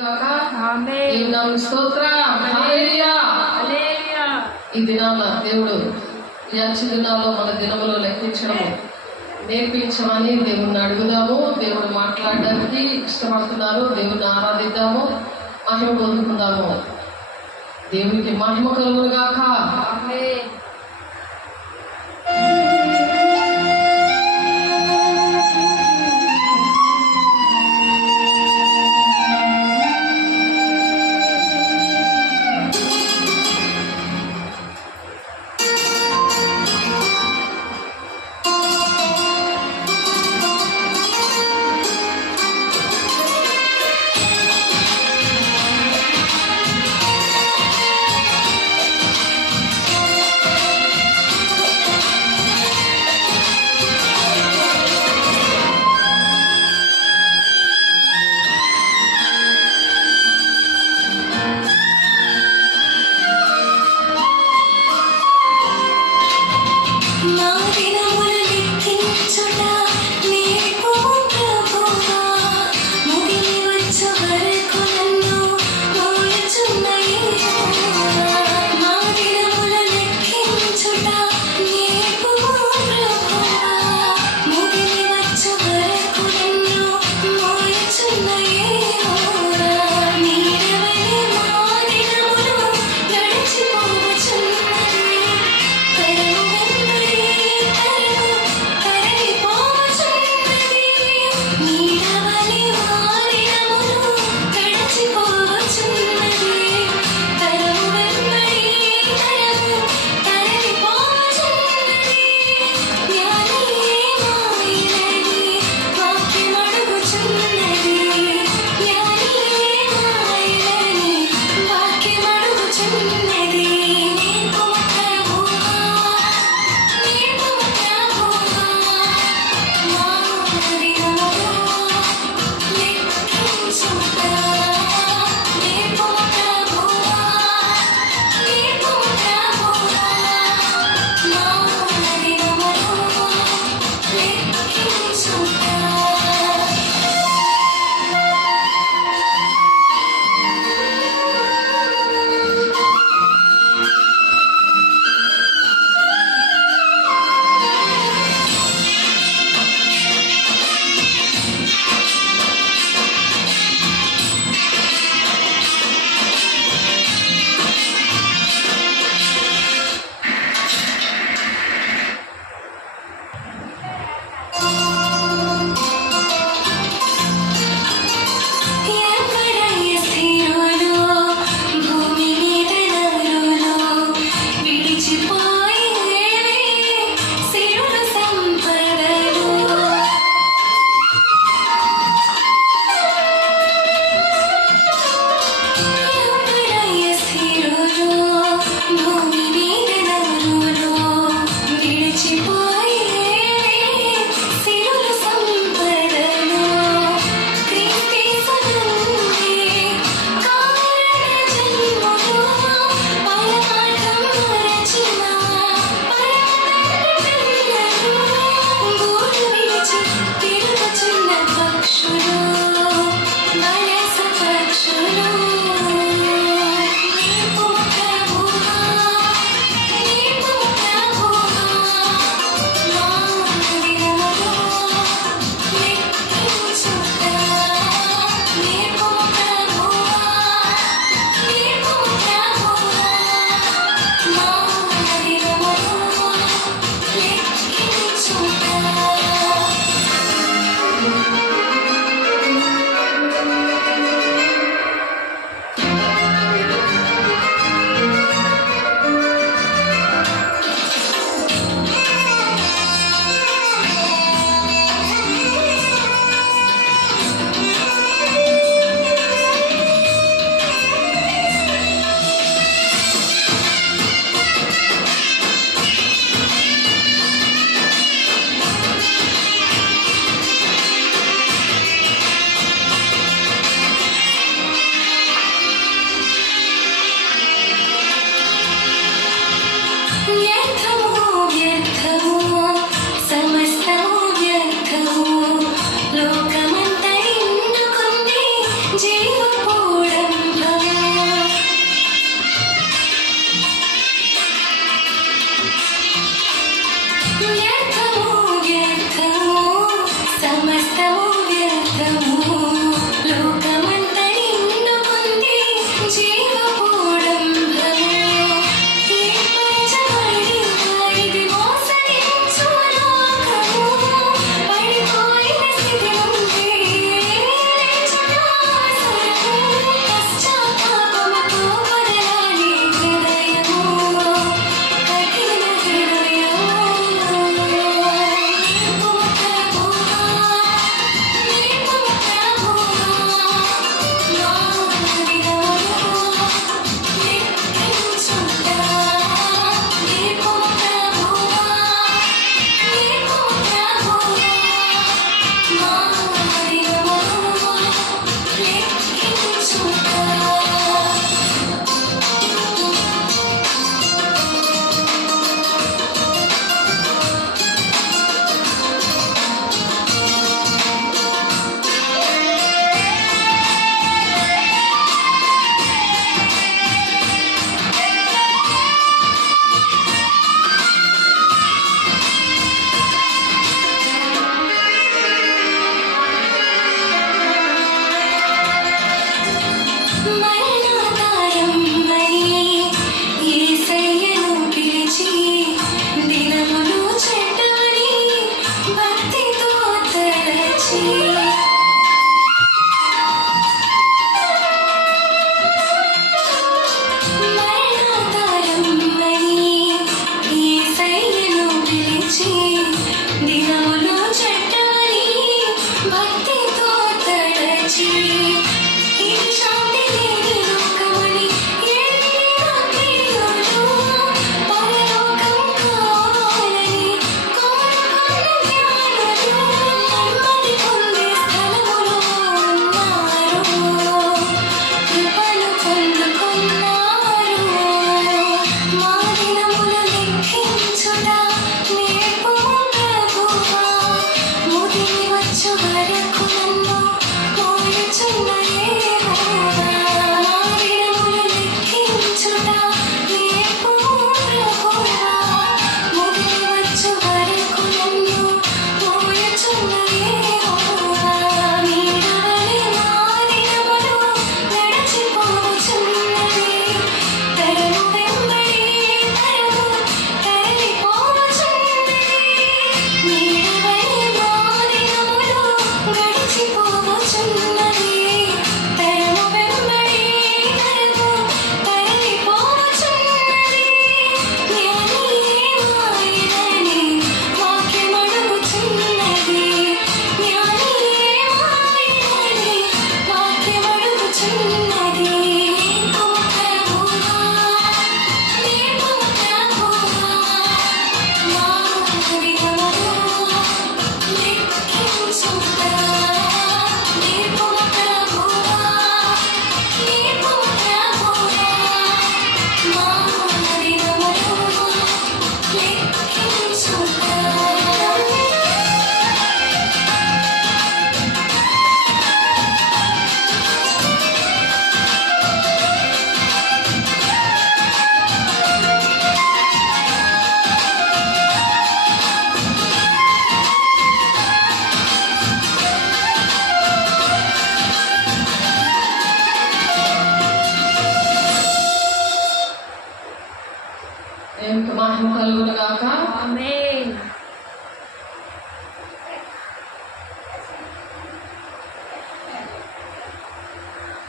దేవుని స్తోత్రం. హల్లెలూయా. ఈ దినాల దేవుడు ఈ అచ్చు దినాల్లో మన దినములో లెక్కించడము నేర్పించమని దేవుణ్ణి అడుగుదాము. దేవుడు మాట్లాడడానికి ఇష్టపడుతున్నారు. దేవుణ్ణి ఆరాధిద్దాము, మహిమ పొందుకుందాము. దేవునికి మహిమ కలుగును గాక.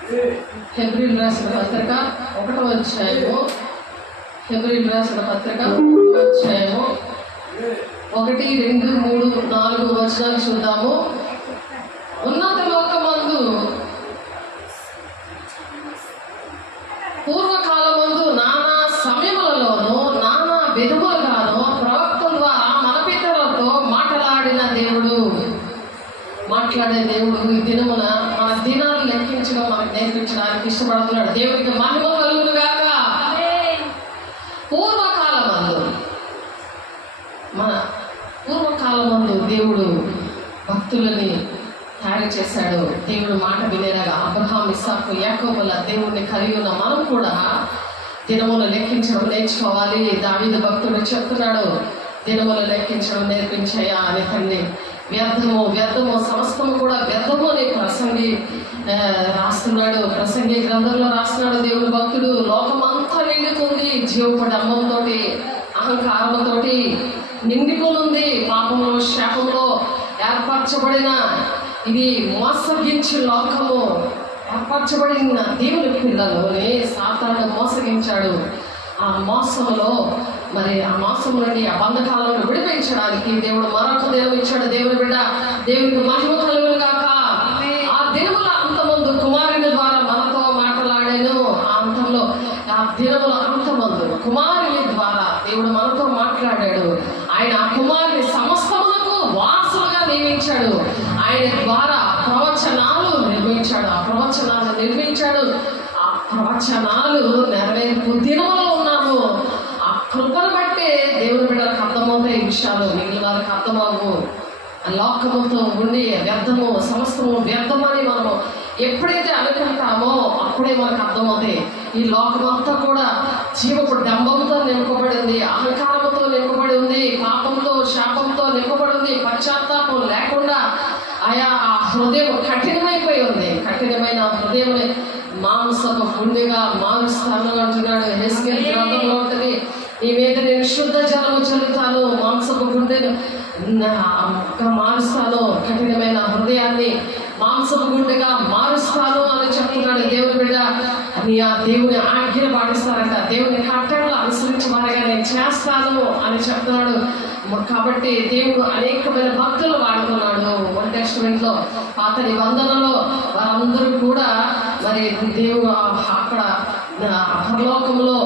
హెబ్రీయులు రాసిన పత్రిక 1వ అధ్యాయము, హెబ్రీయులు రాసిన పత్రిక 1వ అధ్యాయము 1, 2, 3, 4 వచనాలు చూద్దాము. ఉన్నత లోకమందు పూర్వకాలమందు నానా సమయములలోనూ నానా విధములుగాను ప్రవక్తల ద్వారా మన పితరులతో మాట్లాడే దేవుడు ఈ దినమున మన దినాలు లెక్కించడం మనకు నేర్పించడానికి ఇష్టపడుతున్నాడు. దేవుడికి మహిమ కలుగును గాక. పూర్వకాలమందు దేవుడు భక్తులని తయారు చేశాడు. దేవుడు మాట వినేలాగా అబ్రహాం, ఇస్సాకు, యాకోబుల దేవుడిని కలిగి ఉన్న మనం కూడా దినములు లెక్కించడం నేర్చుకోవాలి. దావీదు భక్తుడు చెప్తున్నాడు, దినములు లెక్కించడం నేర్పించయ్యా అని తండ్రి. వ్యర్థము సమస్తము కూడా వ్యర్థము అని ప్రసంగి రాస్తున్నాడు. ప్రసంగి గ్రంథంలో రాస్తున్నాడు దేవుడు భక్తుడు. లోకమంతా నిండుతుంది జీవపు డంబంతో, అహంకారంతో నిండిపోనుంది. పాపంలో, శాపంలో ఏర్పరచబడిన ఇది మోసగించి లోకము ఏర్పరచబడిన దేవుని పిల్లలని సాతాను మోసగించాడు. ఆ మోసంలో ఆ మోసం నుండి ఆ బంధకాలను విడిపించడానికి దేవుడు మరొక దినం ఇచ్చాడు. దేవుని బిడ్డ, దేవునికి మహిమ కలుగును గాక. ఆ దినముల అంతమందు కుమారుని ద్వారా మనతో మాట్లాడాను. ఆ దినముల అంతమందు కుమారుని ద్వారా దేవుడు మనతో మాట్లాడాడు. ఆయన ఆ కుమారుని సమస్తములకు వారసులుగా నియమించాడు. ఆయన ద్వారా ప్రవచనాలు నిర్మించాడు. ఆ ప్రవచనాలు నెరవేర్పు దినములో ఉన్నాము. ఆ కృపను బట్టే దేవుని బిడ్డలకు అర్థమవుతాయి విషయాలు, మిగిలిన వారికి అర్థమవు. లోకముతో ఉండి వ్యర్థము, సమస్తము వ్యర్థమని మనము ఎప్పుడైతే అనుకుంటామో అప్పుడే మనకు అర్థమవుతాయి. ఈ లోకమంతా కూడా జీవపు డంబంతో నింపబడి ఉంది, అహంకారంతో నింపబడి ఉంది, పాపంతో, శాపంతో నింపబడి ఉంది. పశ్చాత్తాపం లేకుండా ఆ హృదయం కఠినమైపోయి ఉంది. కఠినమైన హృదయం మాంసపు గుండెగా మారుస్తాను అంటున్నాడు. హెస్కేల్ గ్రంథంలో ఉంటుంది, నీ మీద నేను శుద్ధ జలము చల్లుతాను, మాంసపు గుండెను మారుస్తాను, కఠినమైన హృదయాన్ని మాంసపు గుండెగా మారుస్తాను అని చెప్తున్నాడు. దేవుని బిడ్డ అని ఆ దేవుని ఆజ్ఞను పాటిస్తారంట. దేవుని కట్టడలు అనుసరించి వారిగా నేను చేస్తాను అని చెప్తున్నాడు. కాబట్టి దేవుడు అనేకమైన భక్తులు వాడుతున్నాడు. ఓల్డ్ టెస్టమెంట్లో, పాత నిబంధనలో వారందరూ కూడా దేవుడు అక్కడ పరలోకంలో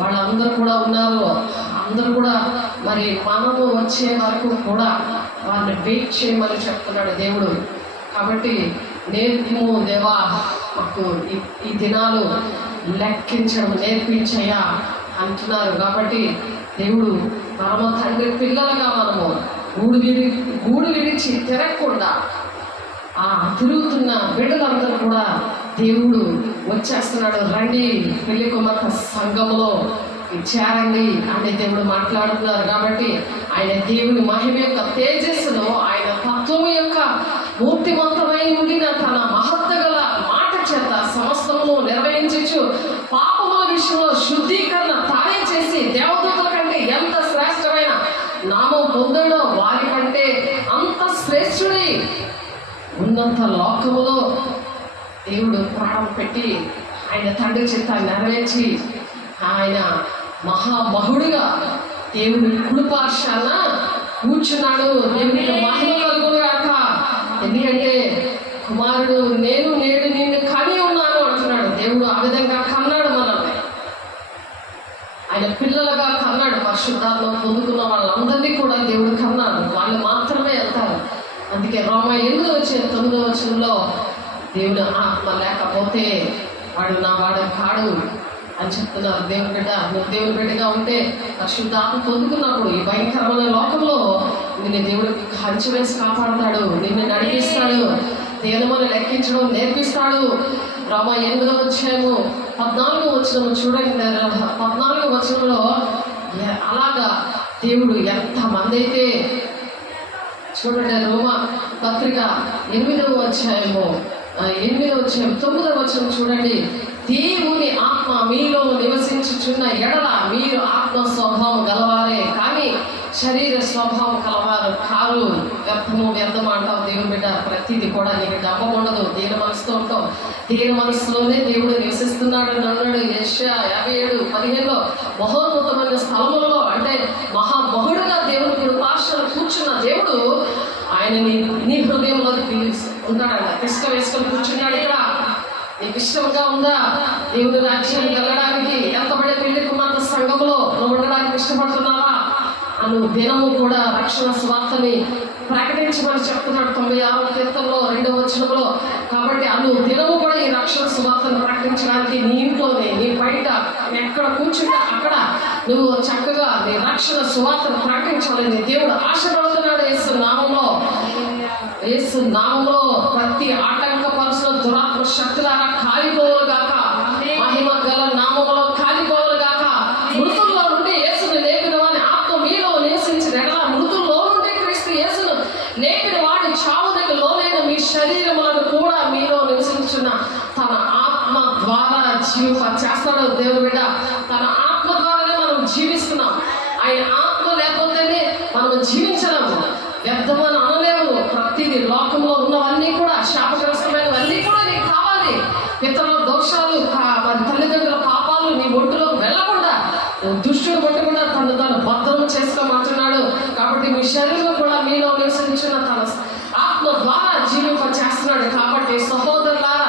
వాళ్ళందరూ కూడా ఉన్నారు. అందరూ కూడా మనము వచ్చే వరకు కూడా వారిని వెయిట్ చేయమని చెప్తున్నాడు దేవుడు. కాబట్టి నేర్పు దేవా, మాకు ఈ దినాలు లెక్కించడం నేర్పించయ్యా అంటున్నారు. కాబట్టి దేవుడు పరమ తండ్రి పిల్లలుగా మనము గూడు విడిచి తిరగకుండా ఆ తిరుగుతున్న బిడ్డలందరూ కూడా దేవుడు వచ్చేస్తున్నాడు. రండి పెళ్లి కుమార్తె సంఘంలో చేరండి అని దేవుడు మాట్లాడుతున్నారు. కాబట్టి ఆయన దేవుని మహిమ యొక్క తేజస్సులో, ఆయన తత్వము యొక్క మూర్తిమంతమై ఉండిన తన మహత్తగల మాట చేత సమస్తము నిర్వహించు పాపముల విషయంలో శుద్ధీకరణ తానే చేసి దేవదూతల కంటే ఎంత శ్రేష్టమైన నామం పొందడో వారి కంటే అంత శ్రేష్ఠుడై ఉన్నంత లోకములో దేవుడు ప్రాణం పెట్టి ఆయన తండ్రి చిత్తాన్ని నెరవేర్చి ఆయన మహామహుడుగా దేవుని కుడిపార్శ్వాన కూర్చున్నాడు. దేవునికి మహిమ కలుగును గాక. ఎందుకంటే కుమారుడు నేడు నిన్ను కని ఉన్నాను అంటున్నాడు. దేవుడు ఆ విధంగా కన్నాడు మనల్ని, ఆయన పిల్లలుగా కన్నాడు. పరిశుద్ధాత్మ పొందుకున్న వాళ్ళందరినీ కూడా దేవుడు కన్నాడు. వాళ్ళు మాత్రమే వెళ్తారు. అందుకే రోమా 8:9 దేవుడు ఆత్మ లేకపోతే వాడు నా వాడు కాడు అని చెప్తున్నారు. దేవుని బిడ్డ, నువ్వు దేవుని బిడ్డగా ఉంటే పరిశుద్ధాత్మ పొందుకున్నప్పుడు ఈ భయంకరమైన లోకంలో నిన్ను దేవుడు కంచె వేసి కాపాడతాడు, నిన్ను నడిపిస్తాడు, దేనమని లెక్కించడం నేర్పిస్తాడు. రోమా 8:14 చూడండి. 14 వచనంలో అలాగా దేవుడు ఎంతమంది అయితే చూడండి. రోమా పత్రిక 8వ అధ్యాయము 9వ చూడండి. దేవుని ఆత్మ మీలో నివసించుచున్న ఎడల మీరు ఆత్మ స్వభావం గలవారే, కానీ శరీర స్వభావం కలవారు కారు. వ్యర్థం అంటావు దేవుని బిడ్డ. ప్రతిదీ కూడా నీకు డబ్బం ఉండదు. దేని మనసుతో ఉంటావు, దేని మనసులోనే దేవుడు నివసిస్తున్నాడు అని అన్నాడు యెషయా 57:15 మహోన్నతమైన స్థలములలో, అంటే మహామహుడుగా దేవుని కృపాసనలో కూర్చున్న దేవుడు ఆయన నీ హృదయంలో ఉంటాడంట. తిష్ట వేసుకొని కూర్చున్నాడు. ఇక్కడ నీకు ఇష్టంగా ఉందా దేవుని రాజ్యానికి వెళ్ళడానికి? ఎంతబడే పెళ్లి కుమార్తె సంఘంలో నువ్వు ఉండడానికి ఇష్టపడుతున్నావా? నువ్వు దినము కూడా రక్షణ సువార్తని ప్రకటించమని చెప్తున్నాడు 96వ కీర్తనలో 2వ వచనంలో. కాబట్టి నువ్వు దినము కూడా ఈ రక్షణ సువార్తను ప్రకటించడానికి నీ ఇంట్లోనే, నీ బయట, ఎక్కడ కూర్చుంటే అక్కడ నువ్వు చక్కగా నీ రక్షణ సువార్తను ప్రకటించాలని దేవుడు ఆశపడుతున్నాడు. యేసు నామములో ప్రతి ఆటంకపరుచిన దురాత్మ శక్తులారా కాలిపోవులుగాక. మహిమ గల నామములో కాలిపోవులుగాక. మృతుల్లో నుండి యేసును లేపిన వాని ఆత్మ మీలో నివసించిన ఎడల, మృతుల్లో నుండి క్రీస్తు యేసును లేపిన వాడి చావునికి లోనైన మీ శరీరములను కూడా మీలో నివసించిన తన ఆత్మ ద్వారా జీవింప చేస్తాడు దేవుని బిడ్డ. తన ఆత్మ ద్వారానే మనం జీవిస్తున్నాం. ఆయన ఆత్మ లేకపోతేనే మనం జీవించలేము. వ్యర్థమని అనలేము. ప్రతిదీ లోకంలో ఉన్నవన్నీ కూడా శాపగ్రస్తమైనవన్నీ కూడా నీకు కావాలి. పితరుల దోషాలు, మరి తల్లిదండ్రుల పాపాలు నీ ఒంటిలో వెళ్ళకుండా, దుష్టుడు పట్టకుండా తను భద్రం చేసుకోమంటున్నాడు. కాబట్టి మీ శరీరం కూడా మీలో నివసించిన తన ఆత్మ ద్వారా జీవింప చేస్తున్నాడు. కాబట్టి సహోదరులారా,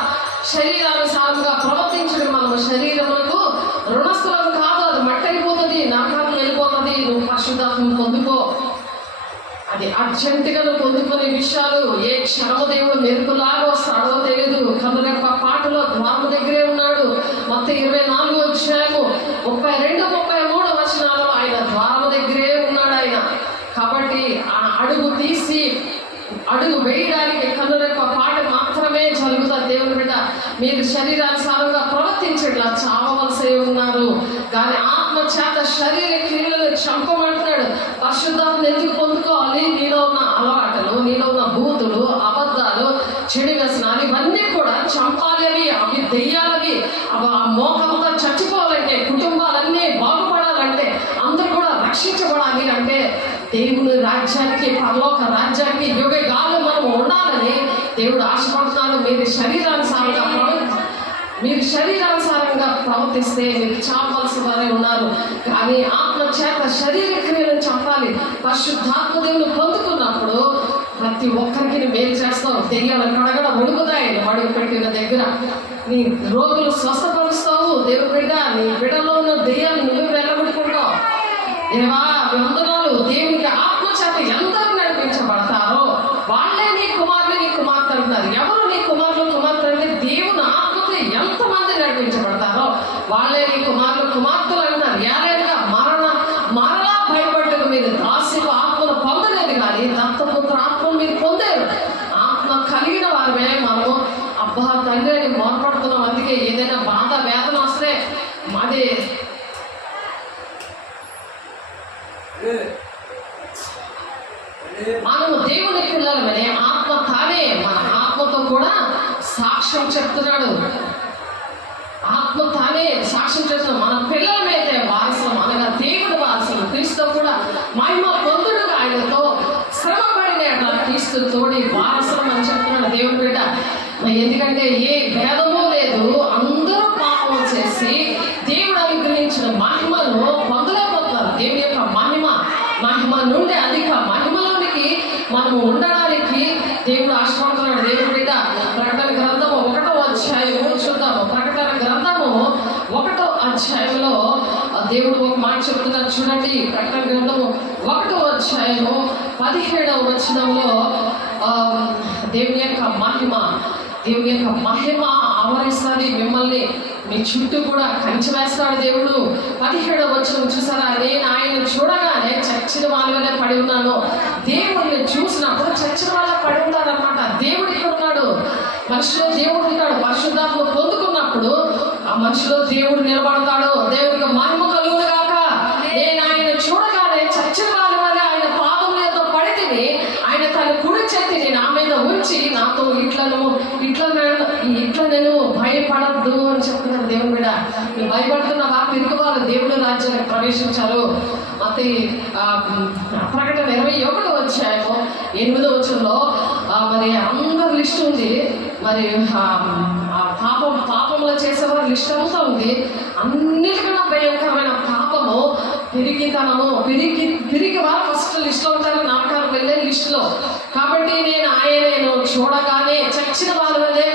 శరీరానుసారంగా ప్రవర్తించడం మనము శరీరములకు రుణస్థులం కాదు. అది మట్టి అయిపోతుంది, నరకానికి వెళ్ళిపోతుంది. నువ్వు పరిశుద్ధాత్మను పొందుకో. అది అర్జెంటుగా నువ్వు పొందుకునే విషయాలు. ఏ క్షణము దేవుడు మెరుపులాగా వస్తాడో తెలియదు. కనురెప్ప పాటలో ద్వారము దగ్గరే ఉన్నాడు. మొత్తం 24వ అధ్యాయము 32-33 వచనాలలో ఆయన ద్వారము దగ్గరే ఉన్నాడు ఆయన. కాబట్టి ఆ అడుగు తీసి అడుగు వేయడానికి కనురెప్ప పాట మాత్రమే జరుగుతుంది. దేవుని బిడ్డ, మీరు శరీరానుసారంగా ప్రవర్తించట్లా చావవలసే ఉన్నారు. కానీ ఆత్మ చేత శరీర క్రియలను చంపమంటున్నాడు. పరిశుద్ధాత్మను ఎందుకు పొందుకోవాలి? నీలో ఉన్న అలవాటులు, నీలో ఉన్న బూతులు, అబద్ధాలు, చెడు వ్యసనాలు ఇవన్నీ కూడా చంపాలి. అవి దెయ్యాలవి. అవి ఆ మోహంతో చచ్చిపోవాలంటే, కుటుంబాలన్నీ బాగుపడాలంటే, అందరూ కూడా రక్షించబడాలి అంటే, దేవుని రాజ్యానికి, పరలోక రాజ్యానికి యుగగాలు మనం ఉండాలని దేవుడు ఆశపడుతున్నాడు. మీరు శరీరానుసారంగా ప్రవర్తిస్తే మీరు చావవలసిన వారే ఉన్నారు. కానీ ఆత్మ చేత శరీర క్రియలను చంపాలి. పరిశుద్ధాత్మ దేవుని పొందుకున్నప్పుడు ప్రతి ఒక్కరికి మేలు చేస్తావు. దెయ్యాలు కడగడ వణుకుతాయి అడుగు పెట్టిన దగ్గర. నీ రోగులు స్వస్థపరుస్తావు. దేవుని బిడ్డ, నీ బిడ్డలో ఉన్న దెయ్యాలు నువ్వు వెళ్ళగొట్టుకుంటావు. దేవా వందనాలు. దేవునికి ఆత్మ చేత ఎందరూ నడిపించబడతారో వాళ్ళే నీ కుమారులు, నీ కుమార్తె అంటారు. ఎవరు నీ కుమారులు, కుమార్తె అంటే దేవుని ఆత్మతో ఎంతమంది నడిపించబడతారో వాళ్ళే నీ కుమారులు, కుమార్తెలు అంటారు. ఏదైనా మరలా భయపడ్డకు మీరు దాస్యపు ఆత్మను పొందలేదు, కానీ దత్తపుత్ర ఆత్మను మీరు పొందారు. ఆత్మ కలిగిన వారమే మనము అబ్బా తండ్రి అని మొరపడుతున్నాం. అందుకే ఏదైనా బాధ వేదన వస్తే మాది మనము దేవుని పిల్లలమనే ఆత్మ తానే మన ఆత్మతో కూడా సాక్ష్యం చెప్తున్నాడు. ఆత్మ తానే సాక్ష్యం చేస్తున్నాడు. మన పిల్లలమైతే వారసులం, అనగా దేవుడు వారసులు. క్రీస్తు కూడా మహిమ పొందుడుగా ఆయనతో శ్రమ పడిన క్రీస్తు తోడి వారసులం అని చెప్తున్నాడు దేవుని బిడ్డ. ఎందుకంటే ఏ భేదము లేదు. అందరూ పాపం చేసి దేవుడు అనుగ్రహించిన మహిమను పొందలేకపోతున్నారు. దేవుని యొక్క మహిమ నుండి అధిక మహిమలోనికి మనము ఉండడానికి దేవుడు ఆశపడుతున్నాడు. దేవుని బిడ్డ, ప్రకటన గ్రంథము 1వ అధ్యాయము చూద్దాము. ప్రకటన గ్రంథము 1వ అధ్యాయంలో దేవుడు ఒక మాట చెప్తున్నాడు చూడండి. ప్రకటన గ్రంథము 1వ అధ్యాయము 17వ వచనంలో దేవుని యొక్క మహిమ ఆవరిస్తుంది మిమ్మల్ని. మీ చుట్టూ కూడా కంచె వేస్తాడు దేవుడు. 17వ వచనం చూసారా? నేను ఆయన చూడగానే చచ్చిన వాళ్ళనే పడి ఉన్నాను. దేవుడిని చూసినప్పుడు చచ్చిన వాళ్ళ పడి ఉంటారనమాట. దేవుడు ఇక్కడ ఉన్నాడు. మనిషిలో దేవుడు ఉంటాడు. పరిశుద్ధాత్మ పొందుకున్నప్పుడు ఆ మనిషిలో దేవుడు నిలబడతాడు. దేవుడికి మహిమ కలుగును గాక. నేను ఆయన చూడగానే చచ్చిన వాళ్ళ వల్ల ఆయన పాదములతో పడితిని, ఆయన తన కుడి చేతిని నా మీద ఉంచి వచ్చి నాతో ఇట్లా నేను భయపడద్దు అని చెప్తున్నాడు దేవుని బిడ్డ. నువ్వు భయపడుతున్నావా? పిరుగువారు దేవుని రాజ్యానికి ప్రవేశించారు. మత్తయి ప్రకటన 21వ అధ్యాయము 8వ వచనంలో మరి అందరి లిస్ట్ ఉంది. మరి పాపములు చేసేవారి లిస్ట్ అంతా ఉంది. అన్నిటికన్నా భయంకరమైన పాపము పిరిగితనము. పిరిగి వారు ఫస్ట్ లిస్ట్లో ఉంటారు, నరకానికి వెళ్ళే లిస్టులో. కాబట్టి నేను చూడగానే చచ్చిన వారి వల్లే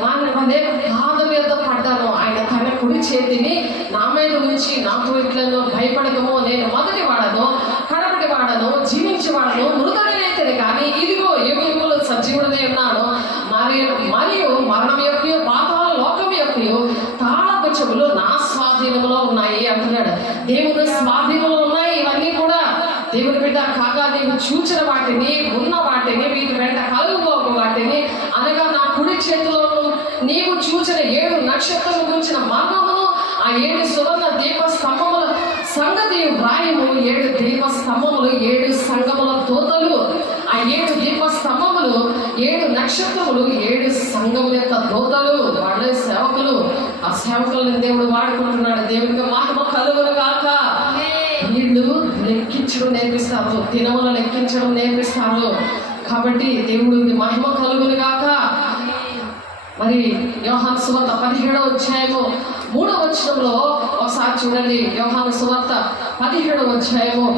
పాద మీద పడ్డాను. ఆయన తన కుడి చేతిని నా మీద ఉంచి నాతో ఇట్లను భయపడకము, నేను మొదటి వాడను, కడపటి వాడను, జీవించి వాడను, మృతుడనైతే కానీ ఇదిగో యుగములు సజీవుడనే ఉన్నాను. మరియు మరణం యొక్క పాతాళ లోకం యొక్క తాళపు చెవులు నా స్వాధీనంలో ఉన్నాయి అంటున్నాడు. దేవుని స్వాధీనంలో ఉన్నాయి ఇవన్నీ కూడా. దేవుని బిడ్డ కాగా నీవు చూచిన వాటిని, ఉన్న వాటిని, వీటి వెంట కలుగుపోక వాటిని, అనగా నా కుడి చేతిలోను నీవు చూచిన 7 నక్షత్రముల గురించిన మర్మమును, ఆ 7 సువర్ణ దీప స్తంభముల సంగతి వ్రాయము. 7 దీప స్తంభములు 7 సంఘముల దూతలు. ఆ 7 దీప స్తంభములు 7 నక్షత్రములు 7 సంఘముల యొక్క దూతలు, వాళ్ళే సేవకులు. ఆ సేవకులను దేవుడు వాడుకుంటున్నాడు. దేవునికి మహిమ కలుగును గాక. వీళ్ళు లెక్కించడం నేర్పిస్తారు, దినములు లెక్కించడం నేర్పిస్తారు. కాబట్టి దేవుడికి మహిమ కలుగును గాక. మరి యోహాను సువార్త 17వ అధ్యాయము 3వ వచనంలో ఒకసారి చూడండి. యోహాను సువార్త 17వ అధ్యాయము,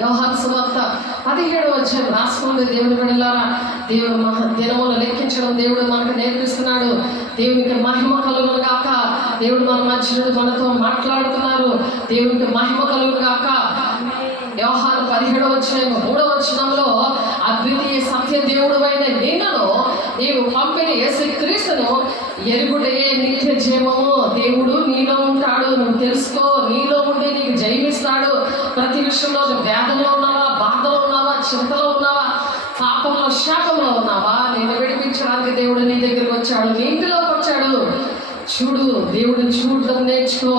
యోహాను సువార్త 17వ అధ్యాయం రాసుకోండి దేవుని బిడ్డలారా. దేవుడు దినములు లెక్కించడం దేవుడు మనకు నేర్పిస్తున్నాడు. దేవునికి మహిమ కలుగును గాక. దేవుడు మన మధ్య మనతో మాట్లాడుతున్నారు. దేవునికి మహిమ కలుగును గాక. యోహాను 17వ అధ్యాయం 3వ వచనంలో అద్వితీయ సత్య దేవుడు అయిన నిన్నను నీవు పంపిన యేసుక్రీస్తును ఎరుగుటే నిత్య జీవము. దేవుడు నీలో ఉంటాడు, నువ్వు తెలుసుకో. నీలో ఉండి నీకు జయమిస్తాడు. ప్రతి విషయంలో వేదనలో ఉన్నావా, బాధలో ఉన్నావా, చింతలో ఉన్నావా, పాపంలో శాపంలో ఉన్నావా, నేను విడిపించడానికి దేవుడు నీ దగ్గరికి వచ్చాడు, నీ ఇంటిలోకి వచ్చాడు. చూడు, దేవుడిని చూడడం నేర్చుకో,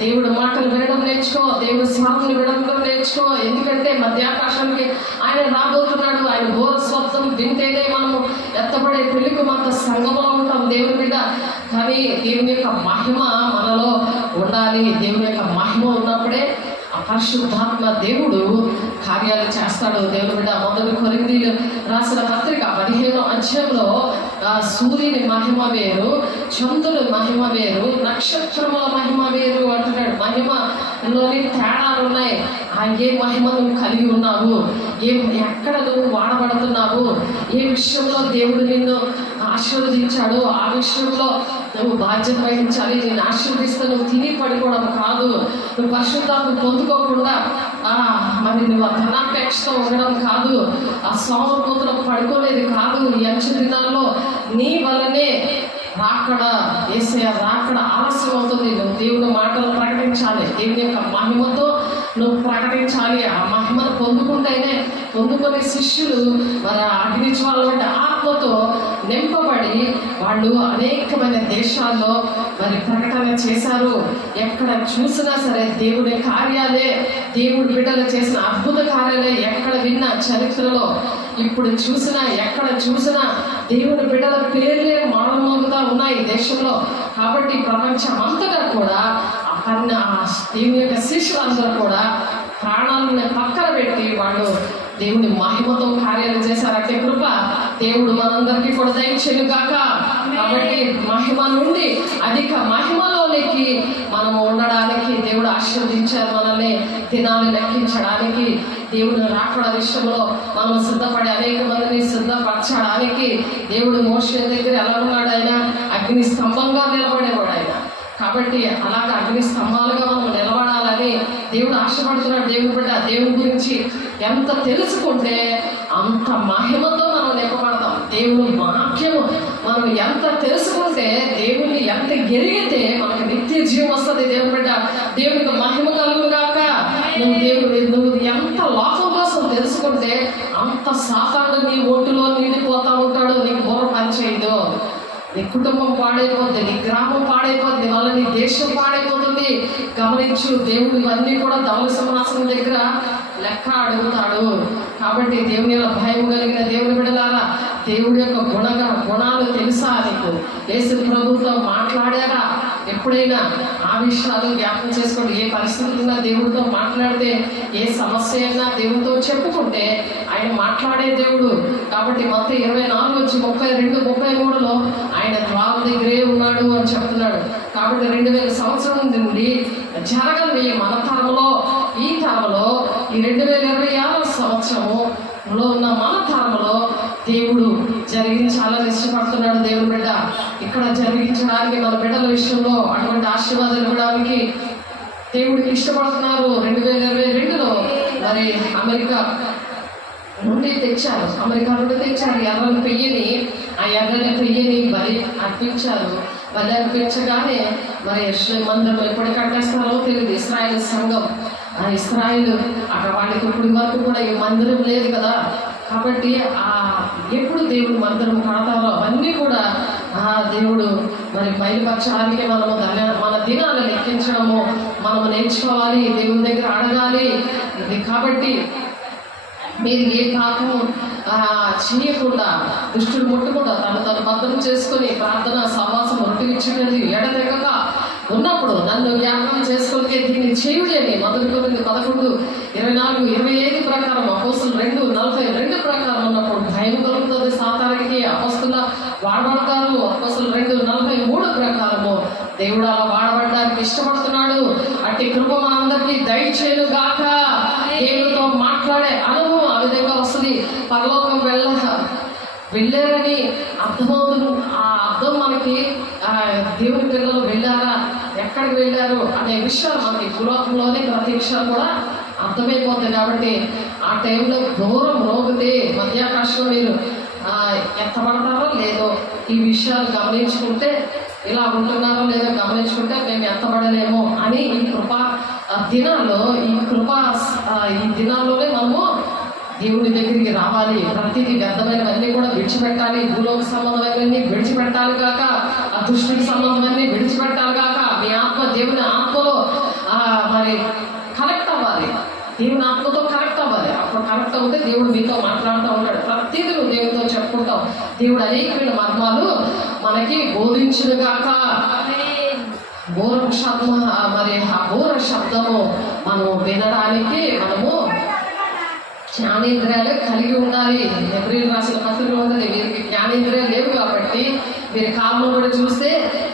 దేవుడు మాటలు వినడం నేర్చుకో, దేవుడి స్వామిని వినడం నేర్చుకో. ఎందుకంటే మధ్యాకాశానికి ఆయన రాబోతున్నాడు. ఆయన బోర స్వత్వం వింటేనే మనము ఎత్తబడే పెళ్లికి మాత్రం సంగమలో ఉంటాం దేవుని మీద. కానీ దేవుని యొక్క మహిమ మనలో ఉండాలి. దేవుని యొక్క మహిమ ఉన్నప్పుడే పరిశుద్ధాత్మ దేవుడు కార్యాలు చేస్తాడు. దేవుని బిడ్డ 1 కొరింథీయులు రాసిన పత్రిక 15వ అధ్యాయంలో సూర్యుని మహిమ వేరు, చంద్రుని మహిమ వేరు, నక్షత్రముల మహిమ వేరు అంటున్నాడు. మహిమలోని తేడాలు ఉన్నాయి. ఏ మహిమ నువ్వు కలిగి ఉన్నావు, ఎక్కడ నువ్వు వాడబడుతున్నావు, ఏ విషయంలో దేవుడు నిన్ను ఆశీర్వదించాడు, ఆ విషయంలో నువ్వు బాధ్యత వహించాలి. నేను ఆశీర్వదిస్తే నువ్వు తిని పడిపోవడం కాదు, నువ్వు పరిశుద్ధాత్మ పొందుకోకుండా మరి నువ్వు ఆ ధనాపేక్షతో ఉండడం కాదు, ఆ సోమపోతులో పడుకోలేదు కాదు. ఈ అంచు దినాల్లో నీ వల్లనే రాకడ యేసయ్య రాకడ ఆలస్యం అవుతుంది. నువ్వు దేవుని మాటలు ప్రకటించాలి, దేవుని యొక్క మహిమతో నువ్వు ప్రకటించాలి. ఆ మహిమను పొందుకునే శిష్యులు మరి అగ్నిజ్వాల వంటి ఆత్మతో నింపబడి వాళ్ళు అనేకమైన దేశాల్లో మరి ప్రకటన చేశారు. ఎక్కడ చూసినా సరే దేవుని కార్యాలే, దేవుడి బిడ్డలు చేసిన అద్భుత కార్యాలే ఎక్కడ విన్నా చరిత్రలో, ఇప్పుడు చూసినా ఎక్కడ చూసినా దేవుని బిడ్డల పేర్లే మానమోగుతా ఉన్నాయి దేశంలో. కాబట్టి ప్రపంచం అంతటా కూడా దేవుని యొక్క శిష్యులందరూ కూడా ప్రాణాలను పక్కన పెట్టి వాళ్ళు దేవుని మహిమతో కార్యాలు చేశారంటే కృప దేవుడు మనందరికీ కూడా దయచేయును గాక. కాబట్టి మహిమ నుండి అధిక మహిమలోనికి మనం ఉండడానికి దేవుడు ఆశీర్వదించారు. మనల్ని దినాలు లెక్కించడానికి, దేవుడు రాకడ విషయంలో మనం సిద్ధపడి అనేక మందిని సిద్ధపరచడానికి దేవుడు మోషే దగ్గర ఎలా ఉన్నాడు? ఆయన అగ్ని స్తంభంగా నిలబడేవాడు ఆయన. కాబట్టి అలాగే అగ్ని స్తంభాలుగా మనం నిలబడాలని దేవుడు ఆశపడుతున్నాడు. దేవుని బిడ్డ దేవుని గురించి ఎంత తెలుసుకుంటే అంత మహిమతో మనం నింపబడతాం. దేవుని వాక్యము మనం ఎంత తెలుసుకుంటే, దేవుని ఎంత ఎరిగితే మనకు నిత్య జీవం వస్తుంది. దేవుని బిడ్డ దేవునికి మహిమ కలుగును గాక. నువ్వు ఎంత లోకం కోసం తెలుసుకుంటే అంత సాతాను నీ ఒంటిలో నిండిపోతా ఉంటాడు. నీకు బోర పని చేయదు, నీ కుటుంబం పాడైపోద్ది, నీ గ్రామం పాడైపోద్ది, వల్ల నీ దేశం పాడైపోతుంది. గమనించు, దేవుడు ఇవన్నీ కూడా ధవల సింహాసనం దగ్గర లెక్క అడుగుతాడు. కాబట్టి దేవుని భయం కలిగిన దేవుని బిడ్డలారా దేవుడి యొక్క గుణాలు తెలుసా నీకు? యేసు ప్రభుతో మాట్లాడారా ఎప్పుడైనా? ఆ విషయాలు జ్ఞాపకం చేసుకోండి. ఏ పరిస్థితి ఉన్నా దేవుడితో మాట్లాడితే, ఏ సమస్య అయినా దేవుడితో చెప్పుకుంటే ఆయన మాట్లాడే దేవుడు. కాబట్టి మొత్తం 24:32-33లో ఆయన ద్వారం దగ్గరే ఉన్నాడు అని చెప్తున్నాడు. కాబట్టి 2000 సంవత్సరం నుండి జరగండి మన తరంలో, ఈ తరంలో, ఈ 2026 సంవత్సరంలో ఉన్న మన తరంలో దేవుడు జరిగించాలని ఇష్టపడుతున్నాడు. దేవుని బిడ్డ ఇక్కడ జరిగించడానికి, మన బిడ్డల విషయంలో అటువంటి ఆశీర్వాదాలు ఇవ్వడానికి దేవుడికి ఇష్టపడుతున్నారు. 2022లో మరి అమెరికా నుండి తెచ్చారు, ఎర్రని పెయ్యని, ఆ ఎర్రని పెయ్యని బలి అర్పించారు. బలి అర్పించగానే మరి మందిరం ఎప్పుడు కట్టేస్తారో తెలియదు. ఇశ్రాయేల్ సంఘం, ఇశ్రాయేల్ అక్కడ వాళ్ళకి ఇప్పుడు వరకు కూడా ఈ మందిరం లేదు కదా. కాబట్టి ఎప్పుడు దేవుడు మందిరం కడతారో అవన్నీ కూడా దేవుడు మరి బయలుపరచడానికి మన దినాలు లెక్కించడము మనము నేర్చుకోవాలి, దేవుని దగ్గర అడగాలి. కాబట్టి మీరు ఏ పాపము చేయకుండా, దుష్టుడు ముట్టకుండా తను భద్రం చేసుకొని ప్రార్థన సహవాసం రొట్టిచ్చుకుని ఎడతెగక ఉన్నప్పుడు నన్ను జ్ఞాపకం చేసుకొని దీన్ని చేయుడి అని 11-24-25 ప్రకారం, అపోస్తులు 2:42 ప్రకారం ఉన్నప్పుడు భయం కలుగుతుంది సాతానికి. అపోస్తుల వాడబడతారు. అపోస్తులు 2:43 ప్రకారము దేవుడు అలా వాడబడడానికి ఇష్టపడుతున్నాడు. అట్టి కృప మనందరికీ దయచేయను గాక. దేవుడితో మాట్లాడే అనుభవం ఆ విధంగా వస్తుంది. పరలోకం వెళ్ళారని అర్థమవుతుంది. ఆ అర్థం మనకి దేవుని పిల్లలు వెళ్ళారా, ఎక్కడికి వెళ్ళారు అనే విషయాలు మనకి భూలోకంలోనే ప్రతి విషయాలు కూడా అర్థమైపోతుంది. కాబట్టి ఆ టైంలో దూరం రోగితే మధ్యాకాశంలో మీరు ఎత్తబడతారో లేదో ఈ విషయాలు గమనించుకుంటే, ఇలా ఉంటున్నారో లేదో గమనించుకుంటే మేము ఎత్తబడలేమో అని ఈ దినాల్లోనే మనము దేవుడి దగ్గరికి రావాలి. ప్రతిదీ వ్యర్థమైనవన్నీ కూడా విడిచిపెట్టాలి. భూలోక సంబంధమైనవన్నీ విడిచిపెట్టాలి కాక, ఆ దుష్టుడి సంబంధమన్నీ విడిచిపెట్టాలి కాక, మీ ఆత్మ దేవుని ఆత్మలో మరి కనెక్ట్ అవ్వాలి. దేవుని ఆత్మతో కనెక్ట్ అవ్వాలి. అప్పుడు కనెక్ట్ అవుతే దేవుడు మీతో మాట్లాడుతూ ఉంటాడు. ప్రతిదీ నువ్వు దేవుడితో చెప్పుకుంటావు. దేవుడు అనేకమైన మర్మాలు మనకి బోధించును గాక. బోర శబ్దము మనము వినడానికి మనము జ్ఞానేంద్రియాలు కలిగి ఉండాలి. ఎబ్రీలు రాసిన పత్రికలో ఉన్నది, వీరికి జ్ఞానేంద్రియాలు లేవు కాబట్టి మీరు కాలంలో కూడా చూస్తే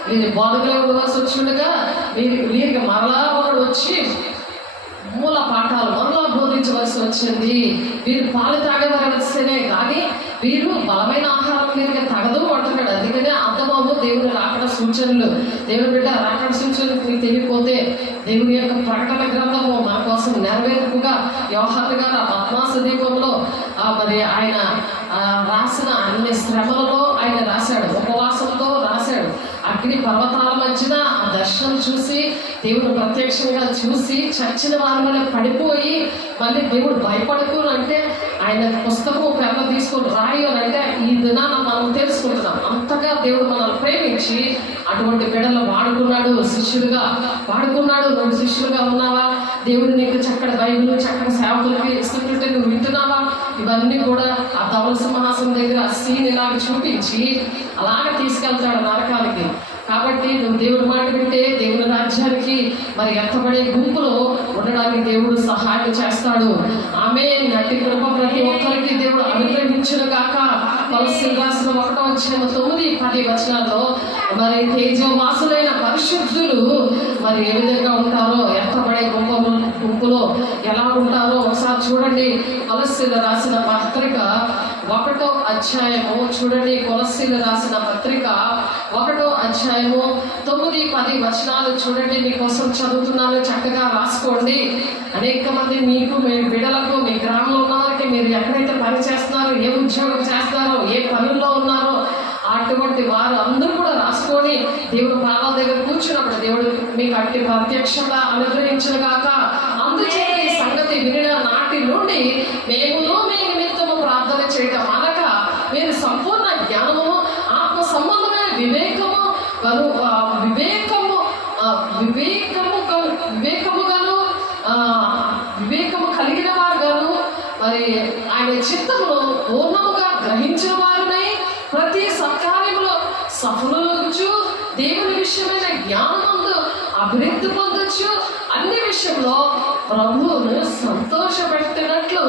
మీరు బోధకులే ఉండవలసి వచ్చిండగా వీరికి మరలా వాడు వచ్చి మూల పాఠాలు మరలా బోధించవలసి వచ్చింది. వీరు పాలు తాగవలసినే కానీ వీరు బలమైన ఆహారం వీరికి తగదు అంటున్నాడు. అందుకనే అర్థబాబు దేవుని రాకడ సూచనలు, దేవుని బిడ్డ రాకడ సూచనలు మీకు తెలియకపోతే దేవుని యొక్క ప్రకటన గ్రంథము మన కోసం నెరవేర్పుగా యోహాను గారు పద్మాస దీపంలో మరి ఆయన రాసిన అన్ని శ్రమలలో ఆయన రాశాడు, ఉపవాసంతో రాశాడు. అగ్ని పర్వతాల మధ్యన ఆ దర్శనం చూసి, దేవుడు ప్రత్యక్షంగా చూసి చచ్చిన వారి వల్ల పడిపోయి మళ్ళీ దేవుడు భయపడకు అంటే ఆయన పుస్తకం పెద్ద తీసుకొని రాయి అని అంటే ఈ దినాన మనం తెలుసుకుంటున్నాం. అంతగా దేవుడు మనల్ని ప్రేమించి అటువంటి బిడ్డలు వాడుకున్నాడు, శిష్యులుగా వాడుకున్నాడు. నువ్వు శిష్యులుగా ఉన్నావా? దేవుడు నీకు చక్కటి బైబిల్, చక్కటి సేవకులకి ఇస్తుంటే నువ్వు వింటున్నావా? ఇవన్నీ కూడా ఆ ధవళ సింహాసనం దగ్గర ఆ సీన్ ఇలాగ చూపించి అలాగ తీసుకెళ్తాడు నరకానికి. కాబట్టి నువ్వు దేవుడి మాట వింటే దేవుని రాజ్యానికి మరి ఎత్తబడే గుంపులో ఉండడానికి దేవుడు సహాయం చేస్తాడు. ఆమె నటి కృప ప్రతి ఒక్కరికి దేవుడు అనుగ్రహించును కాక. కొలస్సీయులకు రాసిన 1:9-10 మరి తేజోవాసులైన పరిశుద్ధులు మరి ఏ విధంగా ఉంటారో, ఎత్తబడే గుంపులో ఎలా ఉంటారో ఒకసారి చూడండి. కొలస్సీయులకు రాసిన పత్రిక 1వ అధ్యాయము చూడండి. కొలస్సీయులకు రాసిన పత్రిక 1వ అధ్యాయము 9-10 చూడండి. మీకోసం చదువుతున్నాను, చక్కగా రాసుకోండి. అనేక మంది మీకు, మీ బిడ్డలకు, మీ గ్రామంలో ఉన్న వారికి, మీరు ఎక్కడైతే పని చేస్తున్నారో, ఏ ఉద్యోగం చేస్తున్నారో, ఏ పనుల్లో ఉన్నారో అటువంటి వారు అందరూ కూడా రాసుకొని దేవుడు పాదాల దగ్గర కూర్చున్నప్పుడు దేవుడు మీకు అట్టి ప్రత్యక్షత అనుగ్రహించను కాక. అందుచేత ఈ సంగతి వినిన నాటి నుండి మేము మీ నిమిత్తము ప్రార్థన చేయటం అనక మీరు సంపూర్ణ జ్ఞానము, ఆత్మ సంబంధమైన వివేకము కలిగిన వారు గాను మరి ఆయన చిత్తమును పూర్ణముగా గ్రహించిన వారునై సఫలమగుచు, దేవుని విషయమైన జ్ఞానమందు అభివృద్ధి పొందొచ్చు. అన్ని విషయంలో ప్రభువును సంతోషపెట్టినట్లు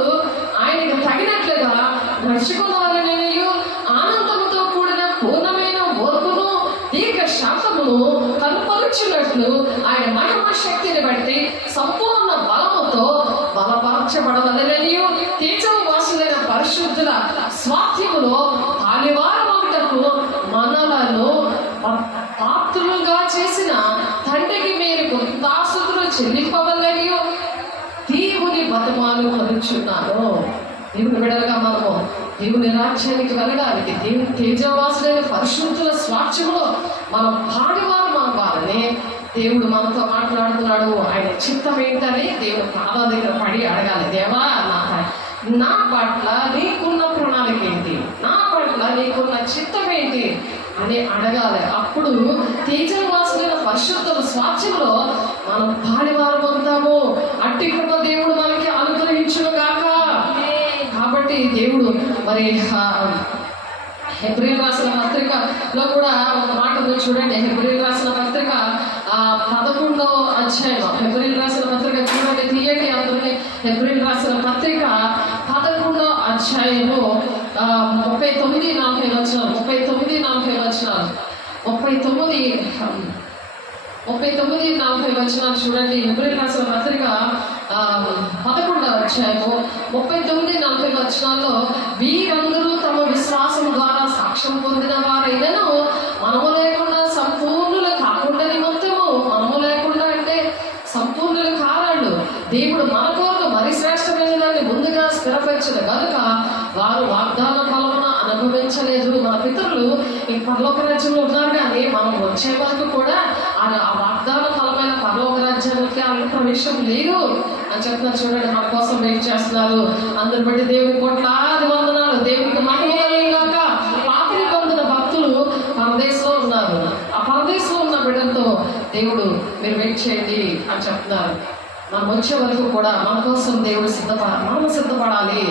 ఆయనకు తగినట్లుగా నడుచుకున్నవారనేయు, ఆనందముతో కూడిన పూర్ణమైన ఓర్పును దీర్ఘ శాంతమును కనపరుచున్నట్లు ఆయన మహిమ శక్తిని బట్టి సంపూర్ణ బలముతో బలపరచబడవలననియు, తేజోవాసులైన పరిశుద్ధుల స్వాస్థ్యములో పాలివారమగుటకు మనలను పాత్రులుగా చేసిన తండ్రికి మీరు కృతజ్ఞతాస్తుతులు చెల్లింపవలననియు దేవుని బతిమాలు కొనుచున్నాను. దేవుని బిడ్డలుగా మనము దేవుని రాజ్యానికి వెళ్ళడానికి, దేవుని తేజవాసులైన పరిశుద్ధుల స్వాస్థ్యంలో మనం పాడివారు అవ్వాలని దేవుడు మనతో మాట్లాడుతున్నాడు. ఆయన చిత్తం ఏంటని దేవుడు పాదాల దగ్గర పడి అడగాలి. దేవా, నా పట్ల నీకున్న ప్రణాళిక ఏంటి, నా పట్ల నీకున్న చిత్తం ఏంటి అని అడగాలి. అప్పుడు తేజవాసులైన పరిశుద్ధుల స్వాస్థ్యంలో మనం పాడివారు పొందుతాము. అట్టి కృప దేవుడు మనకి అనుగ్రహించును గాక. కాబట్టి దేవుడు మరి హెబ్రీయులకు రాసిన పత్రికలో కూడా ఒక మాట ఉంది చూడండి. హెబ్రీయులకు రాసిన పత్రిక 11వ అధ్యాయం, హెబ్రీయులకు రాసిన పత్రిక చూడండి, తీయండి అందరినీ. హెబ్రీయులకు రాసిన పత్రిక 11వ అధ్యాయము 39-40 వచనాలు, 39-40 వచనాలు, 39-40 వచనాలు చూడండి. హెబ్రీయులకు రాసిన పత్రిక 11వ అధ్యాయము 39-40 వచనాల్లో, వీరందరూ తమ విశ్వాసం ద్వారా సాక్ష్యం పొందిన వారైనను మనము లేకుండా సంపూర్ణులు కాకుండా నిమిత్తము, మనము లేకుండా అంటే సంపూర్ణులు కారాళ్ళు, దేవుడు మన కొరకు మరి శ్రేష్టమైన దాన్ని ముందుగా స్థిరపరిచిన కనుక వారు వాగ్దాన ఫలమున అనుభవించలేదు. మన పితరులు ఈ పరలోక రాజ్యంలో ఉన్నారు, కానీ మనం వచ్చే వరకు కూడా ఆ వాగ్దాన ఫలమైన పరలోక రాజ్యానికి వాళ్ళ ప్రవేశం లేదు అని చెప్తున్నారు. చూడండి, మన కోసం వెయిట్ చేస్తున్నారు. అందరి బట్టి దేవుని కోట్లాది వందనాలు. దేవునికి మహిళగాక. పాత నిబంధన భక్తులు పరదేశంలో ఉన్నారు. ఆ పరదేశంలో ఉన్న బిడ్డలతో దేవుడు మీరు వెయిట్ చేయండి అని చెప్తున్నారు. మనం వచ్చే వరకు కూడా మన కోసం దేవుడు మనం సిద్ధపడాలి.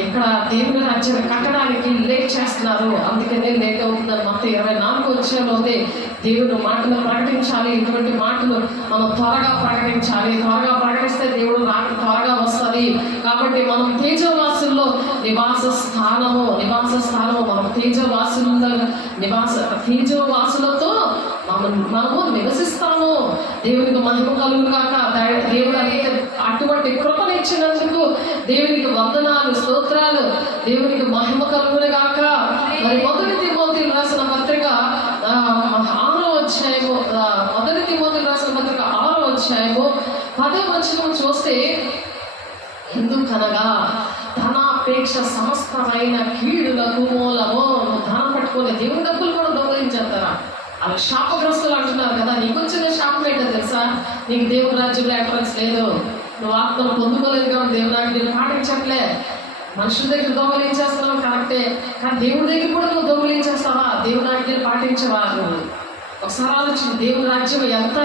ఇక్కడ దేవుని రాజ్యం కట్టడానికి లేట్ చేస్తున్నారు, అందుకనే లేట్ అవుతుందని మొత్తం 24 వచ్చేలోనే దేవుడు మాటలు ప్రకటించాలి. ఇటువంటి మాటలు మనం త్వరగా ప్రకటిస్తే దేవుడు త్వరగా వస్తుంది. కాబట్టి మనం తేజవాసుల్లో నివాస స్థానము మనం తేజవాసులతో మనము నివసిస్తాము. దేవునికి మహిమ కలుగు కాక. దేవుడు అటువంటి కృపనిచ్చినందుకు దేవునికి వందనాలు, స్తోత్రాలు. దేవునికి మహిమ కలుగును గాక. మరి 1 తిమోతికి రాసిన పత్రిక 6వ అధ్యాయము 10వ వచనం చూస్తే, ఎందుకనగా ధనాపేక్ష సమస్తమైన కీడులకు మూలము. ధనం పట్టుకొని దేవుని డబ్బులు కూడా దొంగలించేస్తారా? అలా శాపగ్రస్తులు అంటున్నారు కదా. నీకు వచ్చిన శాపం ఏంటో తెలుసా? నీకు దేవుని రాజ్యంలో ఎంట్రన్స్ లేదు, నువ్వు ఆత్మను పొందుకోలేదు కాబట్టి దేవుని ఆజ్ఞలు పాటించట్లే. మనుషుల దగ్గర దొంగలించేస్తున్నావు కరెక్టే, కానీ దేవుడి దగ్గర కూడా నువ్వు దొంగలించేస్తావా? దేవుని ఆజ్ఞలు పాటించవా? నువ్వు ఒకసారి ఆలోచన. దేవుని రాజ్యం ఎంత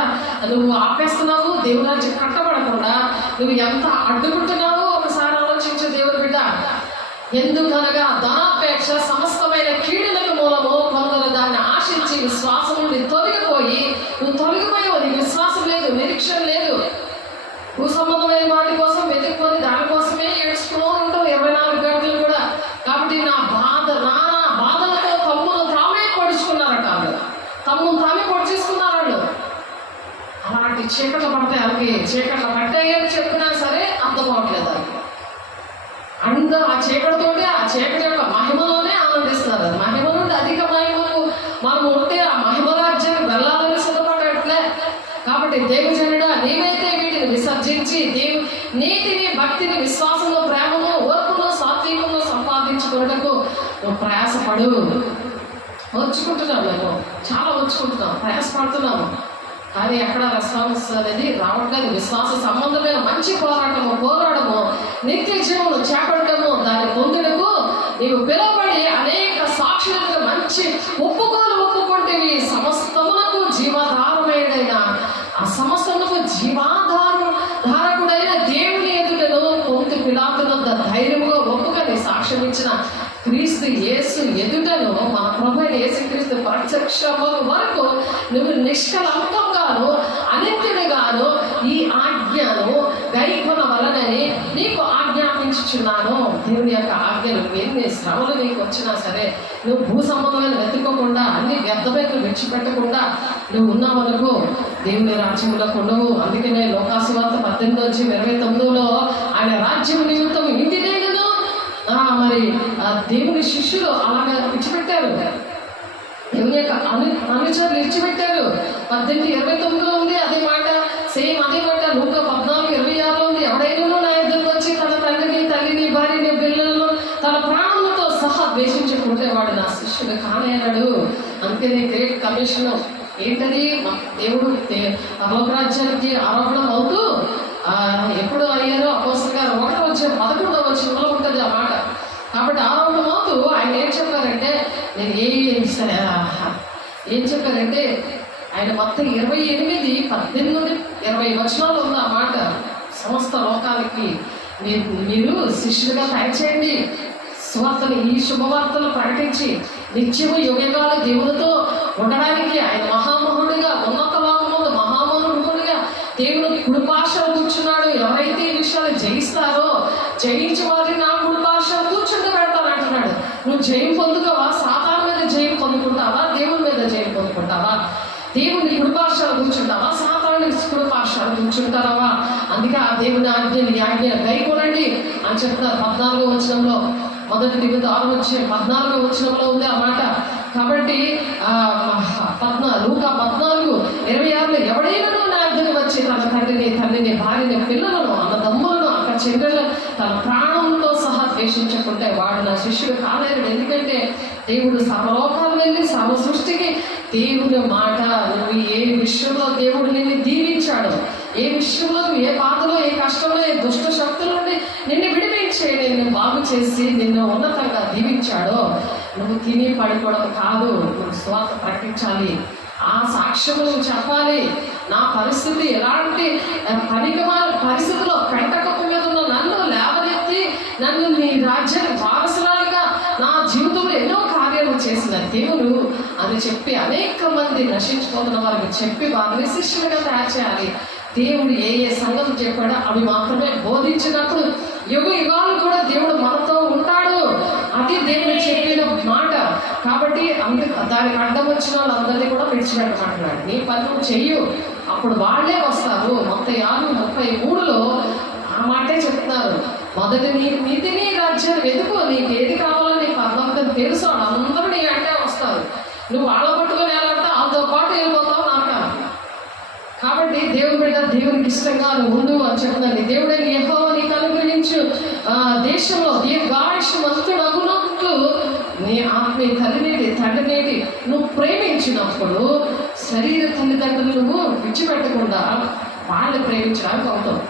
నువ్వు ఆపేస్తున్నావు, దేవుని రాజ్యం కట్టబడకుండా నువ్వు ఎంత అడ్డుకుంటున్నావు ఒకసారి ఆలోచించు దేవుని బిడ్డ. ఎందుకనగా ధనాపేక్ష సమస్తమైన కీడులకు మూలము. కొందరు దాన్ని ఆశించి విశ్వాసం నుండి తొలగిపోయి, నువ్వు తొలగిపోయావు, నీకు విశ్వాసం లేదు, నిరీక్షణ లేదు, భూ సంబంధమైన వాటి కోసం వెతుక్కొని దానికోసమే ఏడ్చుకుని ఉంటావు 24 గంటలు కూడా. కాబట్టి నా బాధలతో తమ్మును తామే పొడుచుకున్నారట. తమ్మును తామే పొడిచేసుకున్నారు వాళ్ళు. అలాంటి చీకట్లు పడతాయి. అలాగే చీకట్లు పట్టాయి అని చెప్పినా సరే అర్థం అవ్వట్లేదు. అంత ఆ చీకటితోటి ఆ చీకటి యొక్క మహిమలోనే ఆనందిస్తున్నారు. మహిమ నుండి అధిక మహిమకు మనం ఉంటే ఆ మహిమ రాజ్యానికి వెళ్ళాలని సిద్ధపడట్లే. కాబట్టి దేవుజనుడా, నీవైతే వీటిని విసర్జించి నీతిని, భక్తిని, విశ్వాసంలో, ప్రేమను, ఓర్పును, సాత్వికమును సంపాదించుకున్నటకు నువ్వు ప్రయాసపడు. వచ్చుకుంటున్నాం, మేము చాలా వచ్చుకుంటున్నాం, ప్రయాసపడుతున్నాము, కానీ ఎక్కడ రెస్పాన్స్ అనేది రావట్లేదు. విశ్వాస సంబంధమైన మంచి పోరాడము, నిత్య జీవము చేపట్టము, దాన్ని పొందుటకు నీవు పిలువబడి అనేక సాక్షులకు మంచి ఒప్పుకుంటేవి. సమస్తమునకు జీవాధారమైన ఆ సమస్తమునకు జీవాధారకుడైన దేవుని ఎదుటను పొందు పిలాతునంత ధైర్యముగా ఒప్పుకొని సాక్ష్యం ఇచ్చిన క్రీస్తు యేసు ఎదుటను మన ప్రభు అయిన యేసు క్రీస్తు ప్రత్యక్షము వరకు నువ్వు నిష్కలంకంగాను అనిత్యుడిగాను ఈ ఆజ్ఞను గైకొన వలనని నీకు ఆజ్ఞాపించుచున్నాను. దేవుని యొక్క ఆజ్ఞలు ఎన్ని శ్రమలు నీకు వచ్చినా సరే నువ్వు భూ సంబంధమైన వెతుక్కోకుండా అన్ని వ్యర్థమైనలు విడిచిపెట్టకుండా నువ్వు ఉన్నావనుకో దేవుని రాజ్యంలో ఉండవు. అందుకనే లోకాసువార్త 18:29 ఆయన రాజ్యం నిమిత్తం ఇంటి నేను మరి దేవుని శిష్యులు అలాగా విడిచిపెట్టారు. దేవుని యొక్క అనుచరులు విడిచిపెట్టారు. 18:29 ఉంది అదే మాట. సేమ్ అదే మాట లూకా 14:26 ఉంది. ఎవడైనా నా ఎదురుకు వచ్చి తన తండ్రిని, తల్లిని, భార్యని, పిల్లలను తన ప్రాణములతో సహా ద్వేషించుకుంటే వాడు నా శిష్యుడు కానే అన్నాడు. అందుకనే గ్రేట్ కమిషన్ ఏంటది? దేవుడు పరలోకరాజ్యానికి ఆరోపణ అవుతూ ఎప్పుడు అయ్యారో అపోస్తలుల గారు 1:11 వచనంలో ఉంటుంది ఆ మాట. కాబట్టి ఆరోపణ అవుతూ ఆయన ఏం చెప్పారంటే ఏం చెప్పారంటే ఆయన మొత్తం 28:18-20 వచనాలు ఉంది ఆ మాట. సమస్త లోకాలకి మీరు శిష్యులుగా తయారు చేయండి, సువార్తను ఈ శుభవార్తలు ప్రకటించి నిత్యము యుగకాల దేవునితో ఉండడానికి ఆయన మహామహుడిగా ఉన్నత లోకముందు మహామహుడుగా దేవుని కుడిపార్శ్వన కూర్చున్నాడు. ఎవరైతే ఈ విషయాలు జయిస్తారో జయించి వారిని నా కుడిపార్శ్వన కూర్చుంటూ పెడతాను అంటున్నాడు. నువ్వు జయం పొందుతావా? సాతాను మీద జయం పొందుకుంటావా? దేవుని మీద జయం పొందుకుంటావా? దేవుని కుడిపార్శ్వన కూర్చుంటావా? సాతాను కుడిపార్శ్వన కూర్చుంటావా? అందుకే ఆ దేవుని ఆజ్ఞ గైకొనండి అని చెప్తున్నారు 14వ వచనంలో. 1 తిమోతి 6:14 వచనంలో ఉంది ఆ మాట. కాబట్టి లూకా 14:26 ఎవడైనా నా అద్దెకు వచ్చి తన తండ్రిని, తల్లిని, భార్యని, పిల్లలను, అన్నదమ్ములను, అక్క చెల్లెలను తన ప్రాణంతో సహా ద్వేషించుకుంటే వాడు నా శిష్యుడు కాలేరు. ఎందుకంటే దేవుడు సర్వలోకాలు వెళ్ళి సర్వ సృష్టికి దేవుని మాట నువ్వు ఏ విషయంలో దేవుడు నిన్ను దీవించాడు, ఏ విషయంలో ఏ బాధలో, ఏ కష్టంలో, ఏ దుష్ట శక్తుల నుండి నిన్ను విడిపించి నిన్ను బాగు చేసి నిన్ను ఉన్నతంగా దీవించాడో నువ్వు తిని పడిపోవడం కాదు, నువ్వు స్వార్థ ప్రకటించాలి. ఆ సాక్ష్యము నువ్వు చెప్పాలి. నా పరిస్థితి ఎలాంటి పనికిమాల పరిస్థితిలో పెంటకప్పు మీద ఉన్న నన్ను లేవనెత్తి నన్ను నీ రాజ్యానికి వారసురాలుగా నా జీవితంలో ఎన్నో కార్యాలు చేసిన దేవుడు అని చెప్పి అనేక మంది నశించిపోతున్న వారికి చెప్పి వారిని శిష్యులుగా తయారు చేయాలి. దేవుడు ఏ ఏ సంగతులు చెప్పాడో అవి మాత్రమే బోధించినప్పుడు యుగాలు కూడా దేవుడు మనతో ఉంటాడు. అది దేవుడు చెప్పిన మాట. కాబట్టి దానికి అడ్డం వచ్చిన వాళ్ళందరినీ కూడా విడిచిపెట్టమంటున్నాడు. నీ పని నువ్వు చెయ్యు, అప్పుడు వాళ్ళే వస్తారు. 36:33 ఆ మాటే చెప్తున్నారు. మొదటి నీ నీతిని రాజ్యాన్ని వెతుకు, నీకు ఏది కావాలో నీకు పరలోకం తెలుసు, అందరూ నీ అంటే వస్తారు. నువ్వు వాళ్ళ పట్టుకొని వెళ్ళాలంటే వాళ్ళతో పాటు వెళ్ళిపోతావు నాక. కాబట్టి దేవుని బిడ్డ దేవునికి ఇష్టంగా నువ్వు ఉండు అని చెప్తున్నాను. దేవుడైన యెహోవా నీకు అనుగ్రహించు దేశంలో దీర్ఘాయుష్మంతుడగునట్లు నీ ఆత్మీయ తల్లినేటి తండ్రినేటి నువ్వు ప్రేమించినప్పుడు శరీర తల్లిదండ్రులు నువ్వు విడిచిపెట్టకుండా వాళ్ళని ప్రేమించడానికి అవుతావు.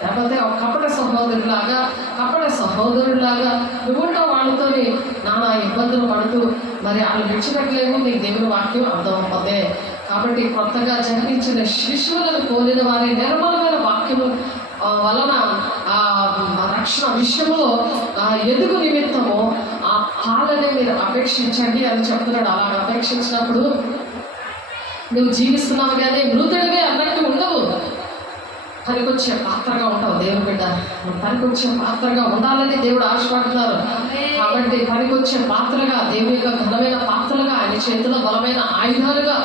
లేకపోతే ఒక కపట సహోదరులాగా నువ్వు ఉంటావు. వాళ్ళతో నానా ఇబ్బందులు పడుతూ మరి వాళ్ళు విడిచిపెట్టలేము. నీకు దేవుని వాక్యం అర్థం అవ్వదే. కాబట్టి కొత్తగా జన్మించిన శిశువులను పోలిన వారి నిర్మలమైన వాక్యము వలన రక్షణ విషయంలో ఎదుగు నిమిత్తము ఆ పాలనే మీరు అపేక్షించండి అని చెప్తున్నాడు. అలాగ అపేక్షించినప్పుడు నువ్వు జీవిస్తున్నావు కానీ మృతుడివే అన్నట్టు ఉండవు. పనికొచ్చే పాత్రగా ఉంటావు. దేవుని బిడ్డ పనికొచ్చే పాత్రగా ఉండాలని దేవుడు ఆశపడుతున్నారు. కాబట్టి పనికొచ్చే పాత్రగా, దేవుని యొక్క ఘనమైన పాత్రగా, ఆయన చేతిలో బలమైన ఆయుధాలుగా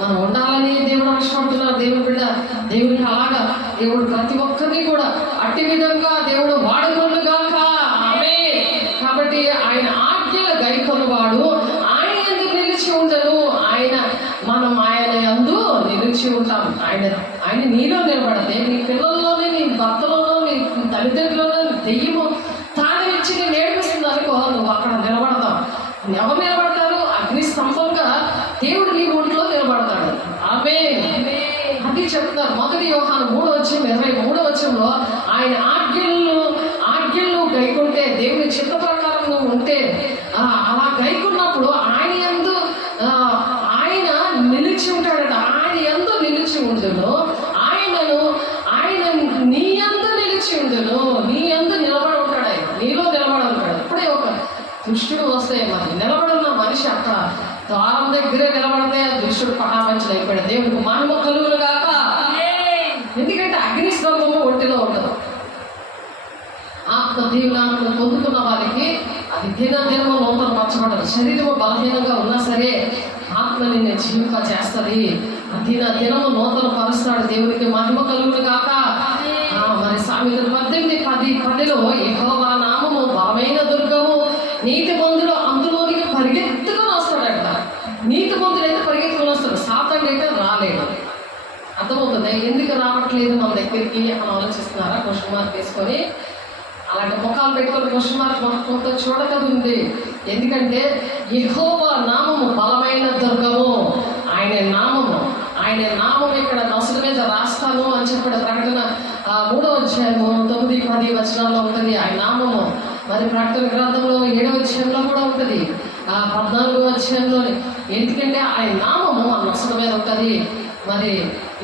మనం ఉండాలని దేవుడు ఆశపడుతున్నారు. దేవుని బిడ్డ దేవునికి అలాగా దేవుడు ప్రతి ఒక్కరిని కూడా అట్టి విధంగా దేవుడు వాడుకొనుగాక. ఆమేన్. కాబట్టి ఆయన ఆజ్ఞల గైకొనువాడు ఆయన యందు నిలిచి ఉండను. మనం ఆయన యందు నిలిచి ఉంటాం. ఆయన నీలో నిలబడదే, నీ పిల్లల్లోనే, నీ భర్తలోనో, నీ తల్లిదండ్రులలో దెయ్యము తాళం ఇచ్చి నేను నేర్పిస్తుంది అనుకో, నువ్వు అక్కడ నిలబడతావు. ఎవరు నిలబడతారు? అగ్ని స్తంభంగా దేవుడు నీ ఒంట్లో నిలబడతాడు. ఆమేన్. అది చెప్తారు. 1 యోహాను 3:23 ఆయన ఆజ్ఞలను గైకుంటే, దేవుని చిత్త ప్రకారం నువ్వు ఉంటే, అలా గైకున్నప్పుడు ఆయన యందు ఆయన నిలిచి ఉంటాడట. ఆయన యందు నిలిచి ఉండును, ఆయన నీ యందు నిలిచి ఉండును. నీ యందు నిలబడి ఉంటాడు. ఆయన నీలో నిలబడి ఉంటాడు. ఇప్పుడే ఒక దుష్టుడు వస్తే మరి నిలబడున్న మనిషి అక్కడ ద్వారం దగ్గరే నిలబడితే దుష్టుడు పటాపంచలు అయిపోయాడు. దేవుడికి మహిమ కలుగును గాక. ఎందుకంటే అగ్ని స్తంభము ఒంటిలో ఉండదు. ఆత్మ దీవెనాలను పొందుకున్న వారికి అది దినదినము నూతన పరచబడదు. శరీరము బలహీనంగా ఉన్నా సరే ఆత్మ నిన్ను జీవింప చేస్తుంది. దినము నూతన పరుస్తాడు. దేవునికి మహిమ కలుగును గాక. మరి సామెతలు 18:10 యెహోవా నామము బలమైన దుర్గము, నీతి మందులు అందులోనికి పరిగెత్తుకొని వస్తాడట. నీతి మందులు అయితే పరిగెత్తుకొని వస్తాడు, సాతానుడు అయితే రాలేడు. అర్థమవుతుంది ఎందుకు రావట్లేదు మన దగ్గరికి అని ఆలోచిస్తున్నారా? క్వశ్చన్ మార్క్ తీసుకొని అలాంటి ముఖాలు పెట్టుకొని క్వశ్చన్ మార్క్ మొత్తం చూడకదుంది. ఎందుకంటే యెహోవా నామము బలమైన దుర్గము. ఆయన నామం ఇక్కడ నొసల మీద రాస్తాను అని చెప్పాడు. ప్రకటన 3వ అధ్యాయము 9-10 వచనాల్లో ఉంటుంది ఆయన నామము. మరి ప్రకటన గ్రంథంలో 7వ అధ్యాయంలో కూడా ఉంటుంది, 14వ అధ్యాయంలో. ఎందుకంటే ఆయన నామము ఆ నొసల మీద ఉంటుంది. మరి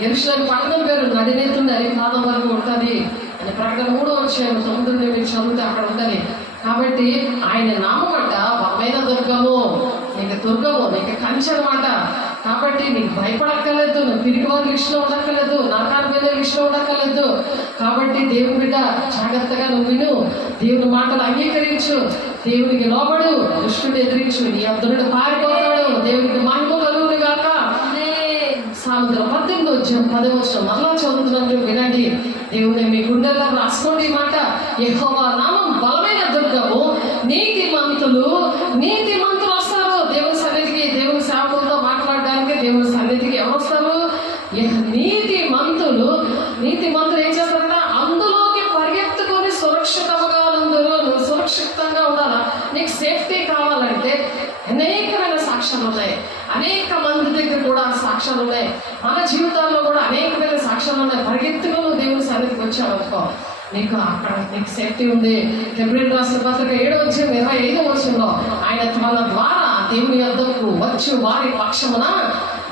యెరూషలేము పట్టణం పేరు నడినేతుండి అది పాదం వరకు ఉంటుంది అని ప్రకటన 3వ అధ్యాయం 9 మీరు చదివితే అక్కడ ఉంటుంది. కాబట్టి ఆయన నామం అంట బలమైన దుర్గము, నీకు దుర్గము, నీకు కంచె అనమాట. కాబట్టి నీకు భయపడక్కర్లేదు, నువ్వు తిరిగి వారి లిస్టులో ఉండక్కర్లేదు, నరకానికి వెళ్ళే లిస్టులో ఉండక్కర్లేదు. కాబట్టి దేవుని బిడ్డ జాగ్రత్తగా నువ్వు విను, దేవుని మాటలు అంగీకరించు, దేవునికి లోబడు, దుష్టుని ఎదిరించు, నీ అర్ధునుడు పారిపోతాడు. దేవునికి మహిమ కలుగును గాక. సామెతలు 18:10 మరలా చదువుతున్నట్టు వినండి. దేవుని మీ గుండెల్లో రాసుకోండి ఈ మాట. యెహోవా నామం బలమైన దుర్గము, నీతిమంతులు వస్తారు దేవుని సన్నిధికి. దేవుని సేవకులతో మాట్లాడడానికి దేవుని సన్నిధికి ఎవరు వస్తారు? నీతిమంతులు ఏం చేస్తారంటే అందులోకి పరిగెత్తుకొని సురక్షితంగా ఉందరు. నువ్వు సురక్షితంగా ఉండాలా? నీకు సేఫ్టీ కావాలంటే అనేకమైన సాక్ష్యాలు ఉన్నాయి. అనేక మంది దగ్గర కూడా సాక్ష్యాలు ఉన్నాయి. మన జీవితాల్లో కూడా అనేకమైన సాక్ష్యాలు ఉన్నాయి. పరిగెత్తుగా నువ్వు దేవుని సన్నిధికి వచ్చావనుకో, నీకు అక్కడ నీకు సేఫ్టీ ఉంది. హెబ్రీయులకు రాసిన పత్రిక 7వ అధ్యాయం 25వ వచనంలో ఆయన తన ద్వారా దేవుని యొద్దకు వచ్చి వారి పక్షమున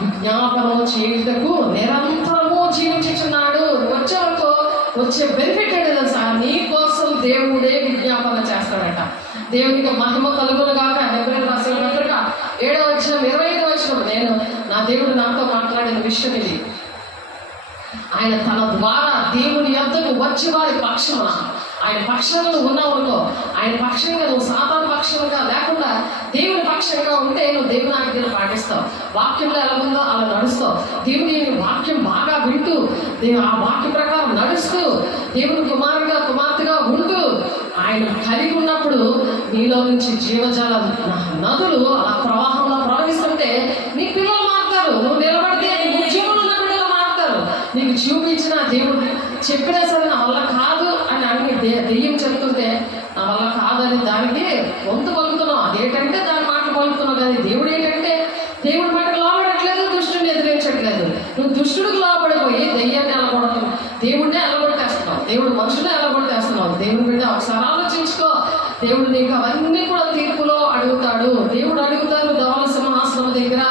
విజ్ఞాపనం చేయుటకు నిరంతరము జీవించుచున్నాడు. వచ్చేవరకు వచ్చే బెనిఫిట్ ఏంటి తెలుసా? నీ కోసం దేవుడే విజ్ఞాపన చేస్తాడట. దేవునికి మహిమ కలుగును గాక. హెబ్రీయులకు రాసిన పత్రిక 7వ అధ్యాయం 25వ వచనం, నేను నా దేవుడు నాతో మాట్లాడిన విషయం ఇది. ఆయన తన ద్వారా దేవుని యొద్దకు వచ్చి వారి పక్షమున, ఆయన పక్షంలో ఉన్నావునుకో, ఆయన పక్షంగా నువ్వు సాధారణ పక్షంగా లేకుండా దేవుని పక్షంగా ఉంటే నువ్వు దేవుని ఆజ్ఞలు పాటిస్తావు. వాక్యంలో ఎలా ఉందో అలా నడుస్తావు. దేవుని వాక్యం బాగా వింటూ ఆ వాక్య ప్రకారం నడుస్తూ దేవుని కుమార్తెగా ఉంటూ ఆయన కలిగి ఉన్నప్పుడు నీలో నుంచి జీవజాల నదులు అలా ప్రవాహంలో ప్రవహిస్తుంటే నీ పిల్లలు మారుతారు. నువ్వు నిలబడితే జీవులు ఉన్న బిడ్డలు మారుతారు. నీకు చూపించిన దేవుడు చెప్పినా సరే నా వల్ల కాదు అని అన్ని దెయ్యం చెప్తుంటే నా వల్ల కాదని దానికి వంతు పలుకుతున్నావు. అదేంటంటే దాని మాట పలుకుతున్నావు. కానీ దేవుడు ఏంటంటే దేవుడి మాటకు లోబడట్లేదు, దుష్టుడిని ఎదిరించట్లేదు. నువ్వు దుష్టుడికి లోబడిపోయి దెయ్యాన్ని అలగొడుతున్నావు, దేవుడినే అలగొట్టేస్తున్నావు, దేవుడు మనుషులే అలగొట్టేస్తున్నావు. దేవుడి బిడ్డ ఒకసారి ఆలోచించుకో. దేవుడు నీకు అవన్నీ కూడా తీర్పులో అడుగుతాడు. దేవుడు అడుగుతాడు ధవళ సింహాసనం దగ్గర.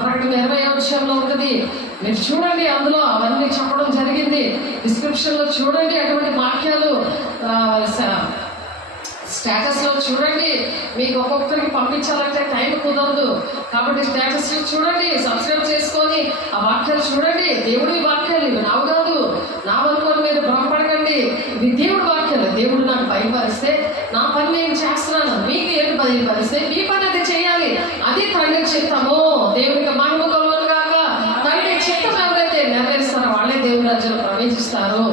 ప్రకటన 20వ అధ్యాయంలో ఉంటుంది. మీరు చూడండి, అందులో అవన్నీ చెప్పడం జరిగింది. డిస్క్రిప్షన్లో చూడండి, అటువంటి వాక్యాలు స్టేటస్లో చూడండి. మీకు ఒక్కొక్కరికి పంపించాలంటే టైం కుదరదు. కాబట్టి స్టేటస్ చూడండి, సబ్స్క్రైబ్ చేసుకొని ఆ వాక్యాలు చూడండి. దేవుడి వాక్యాలు ఇవి నావు కాదు, నావనుకొని మీరు భ్రమపడకండి. ఇవి దేవుడి వాక్యాలు. దేవుడు నాకు భయపరిస్తే నా పని నేను చేస్తున్నాను, మీకు ఏమి భయపరిస్తే మీ పని అది చేయాలి. అది తండ్రి చిత్తము. దేవునికి మహిమ కలుగును గాక. తండ్రి చిత్తం ఎవరైతే నెరవేరుస్తారో వాళ్ళే దేవుని రాజ్యంలో ప్రవేశిస్తారు.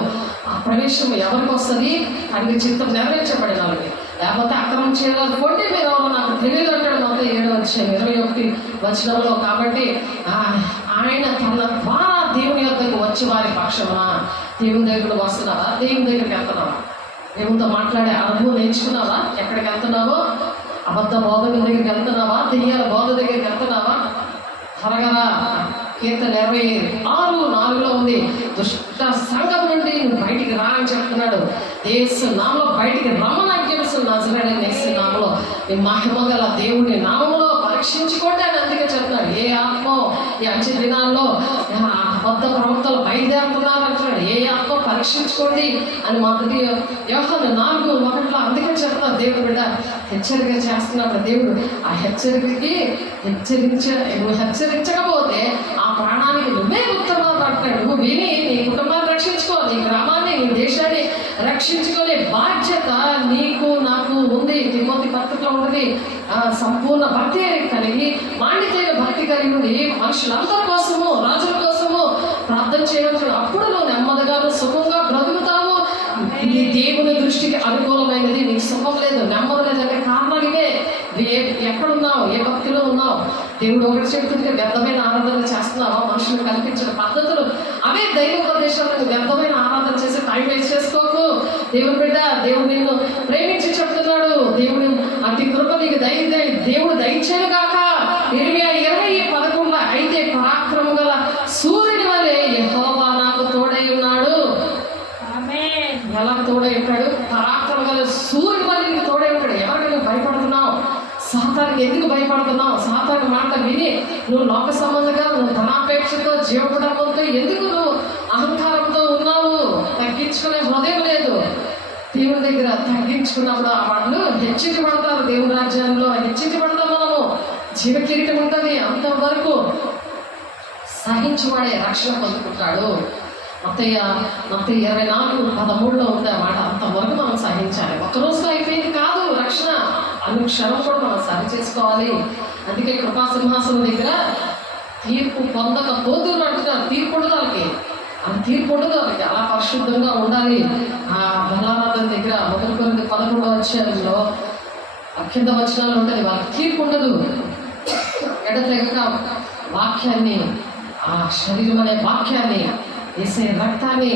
ఆ ప్రవేశం ఎవరికి వస్తుంది? తండ్రి చిత్తం నెరవేర్చబడిన వాళ్ళకి. లేకపోతే అక్రమం చేయాలి కొంటే మీరు ఎవరో నాకు తెలియదు అంటాడు మొత్తం 7వ అధ్యాయం 21వ వచనంలో. కాబట్టి ఆయన తన ద్వారా దేవుని యొద్దకు వచ్చి వారి పక్షమా. దేవుని దగ్గరకు వస్తున్నావా? దేవుని దగ్గరికి వెళ్తున్నావా? దేవునితో మాట్లాడే అనుభవం నేర్చుకున్నావా? ఎక్కడికి వెళ్తున్నావో? అబద్ధ బోధన దగ్గరికి వెళ్తున్నావా? దెయ్యాల బోధ దగ్గరికి వెళ్తున్నావా? త్వరగా కీర్తన 26:4 ఉంది. దుష్ట సంఘం నుండి నువ్వు బయటికి రా అని చెప్తున్నాడు. యేసు నామములో బయటికి రమ్మని ఆజ్ఞాపిస్తున్న నజరేయుడైన యేసు నామములో నీ మహిమ గల దేవుని నామములో పరీక్షించుకోండి అని అందుకే చెప్తున్నాడు. ఏ ఆత్మ ఈ అంచె దినాల్లో అబద్ధ ప్రవక్తలు బయలుదేరుతున్నారు అంటున్నాడు. ఏ ఆత్మ రక్షించుకోండి అని మొదటి యోహాను 4:1 అందుకే చెప్తారు. దేవుడు బిడ్డ హెచ్చరిక చేస్తున్నప్పుడు దేవుడు ఆ హెచ్చరికకి నువ్వు హెచ్చరించకపోతే ఆ ప్రాణానికి నువ్వే ఉత్తర్వులు పడతాడు. నువ్వు విని నీ కుటుంబాన్ని రక్షించుకో, నీ గ్రామాన్ని, నీ దేశాన్ని రక్షించుకునే బాధ్యత నీకు నాకు ఉంది. తిమోతి పత్రికలో ఉన్నది. సంపూర్ణ భక్తి కలిగి మాండితైన భక్తి కలిగి ఉండి మనుషులందరి కోసము, రాజుల కోసము ప్రార్థన చేయవచ్చు. అప్పుడు నువ్వు నెమ్మదిగా సుఖంగా బ్రతుకుతావు. ఇది దేవుని దృష్టికి అనుకూలమైనది. నీకు సుఖం లేదు, నెమ్మది లేదంటే కారణాలు ఇవే. ఎక్కడున్నావు, ఏ భక్తిలో ఉన్నావు? దేవుడు ఒకటి చెప్తుంటే వ్యర్థమైన ఆరాధన చేస్తున్నావా? మనుషులు కల్పించిన పద్ధతులు అవే దైవోపదేశాలకు వ్యర్థమైన ఆరాధన చేసి టైం వేస్ట్ చేసుకోకు. దేవుడు బిడ్డ, దేవుడు నిన్ను ప్రేమించి చెప్తున్నాడు. దేవుడు అతి కృప నీకు దేవుడు దయచేయను గాక. 20:11 అయితే పరాక్రమం గల సూర్యుని వలె యెహోవా నాకు తోడై ఉన్నాడు. ఎలా తోడై ఉంటాడు? పరాక్రమం గల సూర్యుని వలె నీకు తోడై ఉంటాడు. ఎవరికి నువ్వు భయపడుతున్నావు? సాతానికి ఎందుకు భయపడుతున్నావు? సాతాను మాట విని నువ్వు లోక సంబంధంగా, నువ్వు ధనాపేక్షతో, జీవకుటంతో ఎందుకు నువ్వు అహంకారంతో ఉన్నావు? తగ్గించుకునే హృదయం లేదు. దేవుని దగ్గర తగ్గించుకున్నప్పుడు వాళ్ళు హెచ్చించబడతారు. దేవుని రాజ్యంలో హెచ్చించబడతాం. మనము జీవ కిరీటం ఉంటుంది. అంతవరకు సహించువాడే రక్షణ పొందుకుంటాడు. మత్తయి 24:13 ఉంది అన్నమాట. అంతవరకు మనం సహించాలి. ఒక్కరోజులో అయిపోయింది కాదు రక్షణ. అనుక్షణం కూడా మనం సరి చేసుకోవాలి. అందుకే కృపాసింహాసనం దగ్గర తీర్పు పొందకపోతురు అంటున్నారు. తీర్పు ఉండదు వాళ్ళకి, అది తీర్పు ఉండదు వాళ్ళకి. అలా పరిశుద్ధంగా ఉండాలి. ఆ బలారాధన దగ్గర 1 Corinthians 11 కింద వచనాలు ఉంటుంది. వాళ్ళకి తీర్పు ఉండదు. ఎడతెగక వాక్యాన్ని, ఆ శరీరం అనే వాక్యాన్ని, వేసే రక్తాన్ని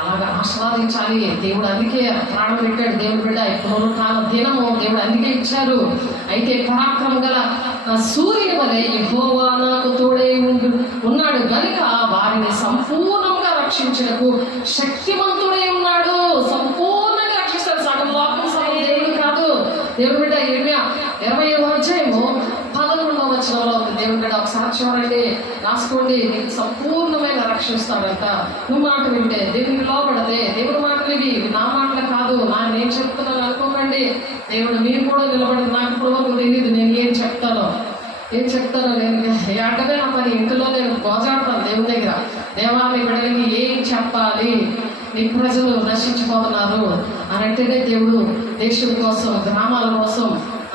అలాగా ఆస్వాదించాలి. దేవుడు అందుకే ప్రాణం పెట్టాడు. దేవుడు బిడ్డ పునరుత్థాన దినము దేవుడు అందుకే ఇచ్చారు. అయితే పరాక్రమం గల సూర్యుని వలె యెహోవా నాకు తోడై ఉన్నాడు గనుక వారిని సంపూర్ణంగా రక్షించుటకు శక్తిమంతుడై ఉన్నాడు. సంపూర్ణంగా రక్షిస్తాడు. సగం లోకం సగం దేవుడు కాదు. దేవుడు బిడ్డ 20:11 ఉంది. దేవుడు బిడ్డ ఒకసారి చూడండి, రాసుకోండి. నీకు సంపూర్ణమైన రక్షిస్తాడంట. నువ్వు మాట వింటే, దేవునికి లోపడితే. దేవుడి మాటలు ఇవి నా మాటలు కాదు. నేను చెప్తున్నాను అనుకోకండి. దేవుడు మీరు కూడా నిలబడి, నాకు కూడా తెలియదు నేను ఏం చెప్తానో నేను అడ్డమే నా పని. ఇంట్లో నేను గోజాడతాను దేవుని దగ్గర. దేవాన్ని బిడ్డలకి ఏం చెప్పాలి? నీ ప్రజలు నశించిపోతున్నారు అని అంటేనే దేవుడు దేశం కోసం, గ్రామాల కోసం,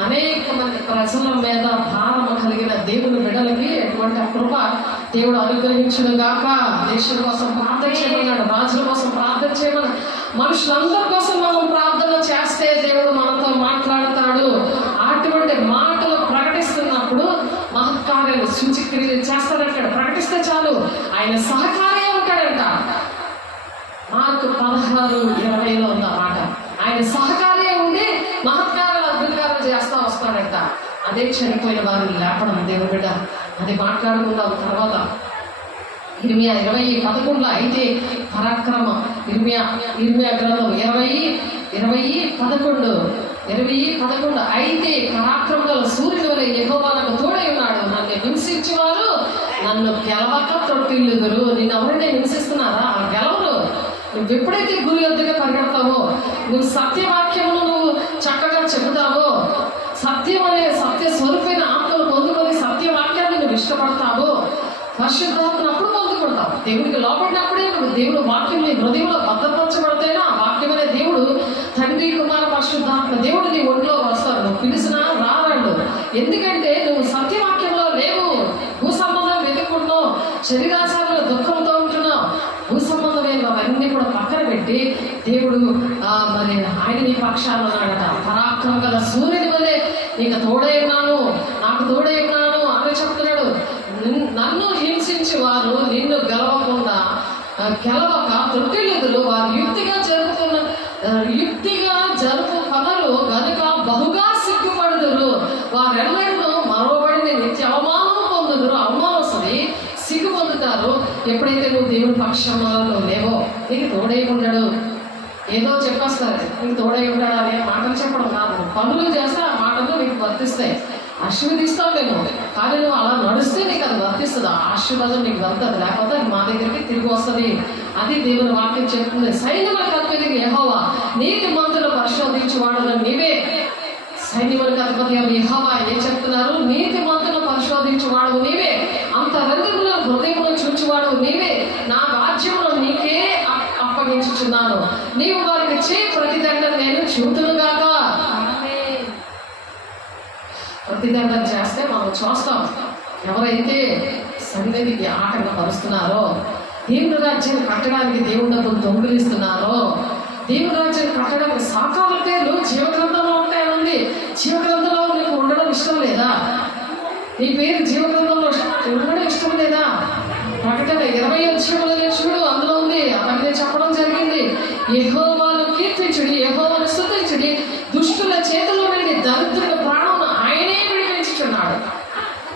అనేక మంది ప్రజల మీద భారం కలిగిన దేవుని బిడ్డలకి ఎటువంటి కృప దేవుడు అనుగ్రహించును గాక. దేశం కోసం ప్రార్థన చేయమన్నాడు, రాజుల కోసం ప్రార్థన చేయమన్నాడు. మనుషులందరి కోసం మనం ప్రార్థన చేస్తే దేవుడు మనతో మాట్లాడతాడు. అటువంటి మాటలు ప్రకటిస్తున్నప్పుడు మహత్కార్యాలు, సూచక్రియలు చేస్తాడంటాడు. ప్రకటిస్తే చాలు, ఆయన సహకార్యం ఉంటాడంట. మార్కు 16:20 ఉంది ఆ మాట. ఆయన సహకార్యం ఉండి మహత్కారాలు, అద్భుతాలు చేస్తా వస్తాడంట. అదే చనిపోయిన వారిని లేపడం. దేవుని బిడ్డ అది మాట్లాడుకుందాం తర్వాత. 20:11 అయితే పరాక్రమ ఇర్మియా గ్రంథం 20:11 అయితే పరాక్రమ గల సూర్యుని వలె యెహోవా నాకు తోడై ఉన్నాడు. నన్ను హింసించేవారు నన్ను గెలవక తొట్టిల్లుదురు. నిన్ను ఎవరైనా హింసిస్తున్నారా? ఆ గెలవరు. నువ్వు ఎప్పుడైతే గురి వద్దగా పరిగెడతావో, నువ్వు సత్యవాక్యమును నువ్వు చక్కగా చెబుతావో, సత్యం అనే సత్య స్వరూపమైన ఆత్మను పొందుకొని సత్యవాక్యాన్ని నువ్వు ఇష్టపడతావో, పరిశుద్ధాత్మను అప్పుడు పొందుకుంటావు. దేవుడికి లోపడినప్పుడే నువ్వు దేవుడు వాక్యం నీ హృదయంలో భద్రపరచబడితేనా వాక్యం అనే దేవుడు, తండ్రి, కుమార, పరిశుద్ధాత్మ దేవుడు నీ ఒంట్లో వస్తాడు. నువ్వు పిలిచినా రారాడు. ఎందుకంటే నువ్వు సత్యవాక్యంలో లేవు. భూ సంబంధం వెతుక్కుంటున్నావు, శరీరాచారంలో దుఃఖంతో ఉంటున్నావు. భూ సంబంధమైన అవన్నీ కూడా పక్కన పెట్టి దేవుడు మరి ఆయన నీ పక్షాలు అన్నాడట. పరాక్రమం గల సూర్యుని వలె నీకు తోడై ఉన్నాను, నాకు తోడై ఉన్నాను అని చెప్తున్నాడు. నన్ను హింసించి వారు నిన్ను గెలవక తొట్టిల్లుదురు. వారు యుక్తిగా జరుపుకొనరు గనుక బహుగా సిగ్గుపడుదురు. వారెన్నడూ మరోబడిన నిత్య అవమానం పొందుదురు. అవమానం వస్తుంది, సిగ్గు పొందుతారు. ఎప్పుడైతే నువ్వు దేవుని పక్షంలో లేవో, నీకు తోడై ఉండడు. ఏదో చెప్పేస్తారు, నీకు తోడై ఉంటాడు అనే మాటలు చెప్పడం కాదు. పనులు చేస్తే ఆ మాటలు నీకు వర్తిస్తాయి. ఆశీర్వదిస్తావేమో, కానీ నువ్వు అలా నడుస్తే నీకు అది వర్తిస్తుంది. ఆ ఆశీర్వాదం నీకు వర్తది, లేకపోతే అది మా దగ్గరికి తిరిగి వస్తుంది. అది దేవుని వాక్యం చెప్తుంది. సైన్యములకు అధిపతి యెహోవా, నీతిమంతులను పరిశోధించువాడు నీవే. సైన్యములకు అధిపతి యెహోవా ఏం చెప్తున్నారు? నీతిమంతులను పరిశోధించువాడు నీవే, అంత హృదయములను హృదయములను చూచువాడు నీవే. నా రాజ్యమును నీకే అప్పగించుచున్నాను, నీవు వారికి చే ప్రతిదండన నేను చూతునుగాక. ప్రతిదండన చేస్తే మనం చూస్తాం. ఎవరైతే సన్నిధికి ఆటంకపరుస్తున్నారో, దేవుని రాజ్యాన్ని కట్టడానికి దేవుని డబ్బులు దొంగిలిస్తున్నారో, దేవుని రాజ్యాన్ని కట్టడానికి సాకాల పేర్లు జీవగ్రంథంలో ఉంటాయనండి. జీవగ్రంథంలో నీకు ఉండడం ఇష్టం లేదా? నీ పేరు జీవగ్రంథంలో ఉండడం ఇష్టం లేదా? ప్రకటన 20 అధ్యాయంలో చూడు, అందులో ఉంది. అవన్నీ చెప్పడం జరిగింది. యెహోవాను కీర్తించుడి, యెహోవాను స్తుతించుడి, దుష్టుల చేతిలో నుండి దరిద్రుల ప్రాణం ఆయనే విడిపించుచున్నాడు.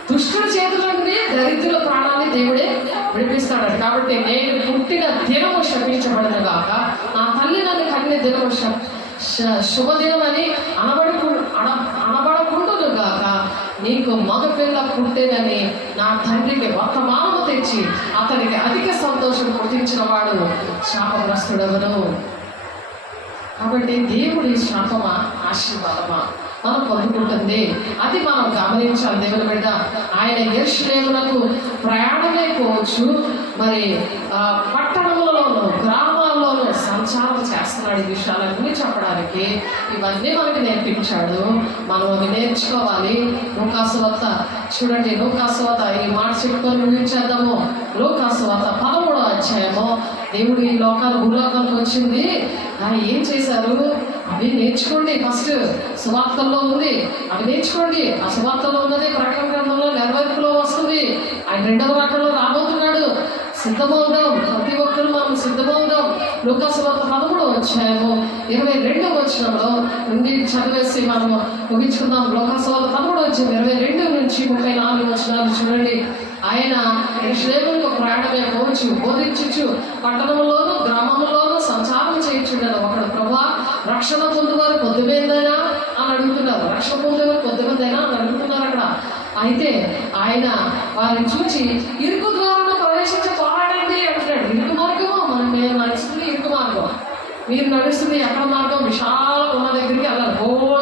దుష్టుల చేతిలో నుండి దరిద్రుల ప్రాణాన్ని దేవుడే విడిపిస్తాడు. కాబట్టి నేను పుట్టిన దినము శపించబడను గాక, నా తల్లి నన్ను కన్య దినము శుభదినం అని అనబడకుండును గాక, నీకు మగపిల్ల పుట్టేదని నా తండ్రికి వర్తమానము తెచ్చి అతనికి అధిక సంతోషం పుట్టించిన వాడు శాపగ్రస్తుడెవరు? కాబట్టి దేవుడి శాపమా ఆశీర్వాదమా మనం పొందుకుంటుంది, అది మనం గమనించాలి. దేవుని బిడ్డ, ఆయన యెరూషలేమునకు ప్రయాణమే పోవచ్చు, మరి పట్టణములలోనూ గ్రామాల్లోనూ సంచారం చేస్తున్నాడు. ఈ విషయాలన్నీ చెప్పడానికి ఇవన్నీ మనకి నేర్పించాడు. మనం అవి నేర్చుకోవాలి. లూకాసు వార్త చూడండి, లూకాసు వార్త ఈ మాట చెప్పుకొని ముగించేద్దాము. లూకాసు వార్త 13వ అధ్యాయము. దేవుడు ఈ భూలోకానికి వచ్చింది. ఏం చేశారు? అవి నేర్చుకోండి. ఫస్ట్ సువార్తల్లో ఉంది, అవి నేర్చుకోండి. ఆ సువార్తలో ఉన్నది ప్రకటన గ్రంథంలో నెరవేర్పులో వస్తుంది. ఆయన 2వ రాకడలో రాబోతున్నాడు. సిద్ధమవుదాం, ప్రతి ఒక్కరు మనం సిద్ధమవుదాం. లూకాసు వార్త 13వ అధ్యాయము 22వ వచనంలో నుండి చదివేసి మనము ముగించుకుందాం. లూకాసు వార్త 13వ అధ్యాయం 22 నుంచి 34 వచనాలు చూడండి. ఆయన యెరూషలేమునకు ప్రయాణమే పోవచ్చు, బోధించు, పట్టణంలోనూ గ్రామంలోనూ సంచారం చేయించుండను. ఒకడు ప్రభువా, రక్షణ పొందువారు కొద్దిమందైనా అని అడుగుతున్నారు. రక్షణ పొందేవారు కొద్దిమందైనా అని అడుగుతున్నారు అక్కడ. అయితే ఆయన వారిని చూసి ఇరుకు ద్వారా ప్రవేశించే పోరాడండి అంటున్నాడు. ఇరుకు మార్గము మేము నడుస్తుంది, ఇరుకు మార్గం. మీరు నడుస్తుంది ఎక్కడ మార్గం? విశాలం ఉన్న దగ్గరికి వెళ్ళాలి.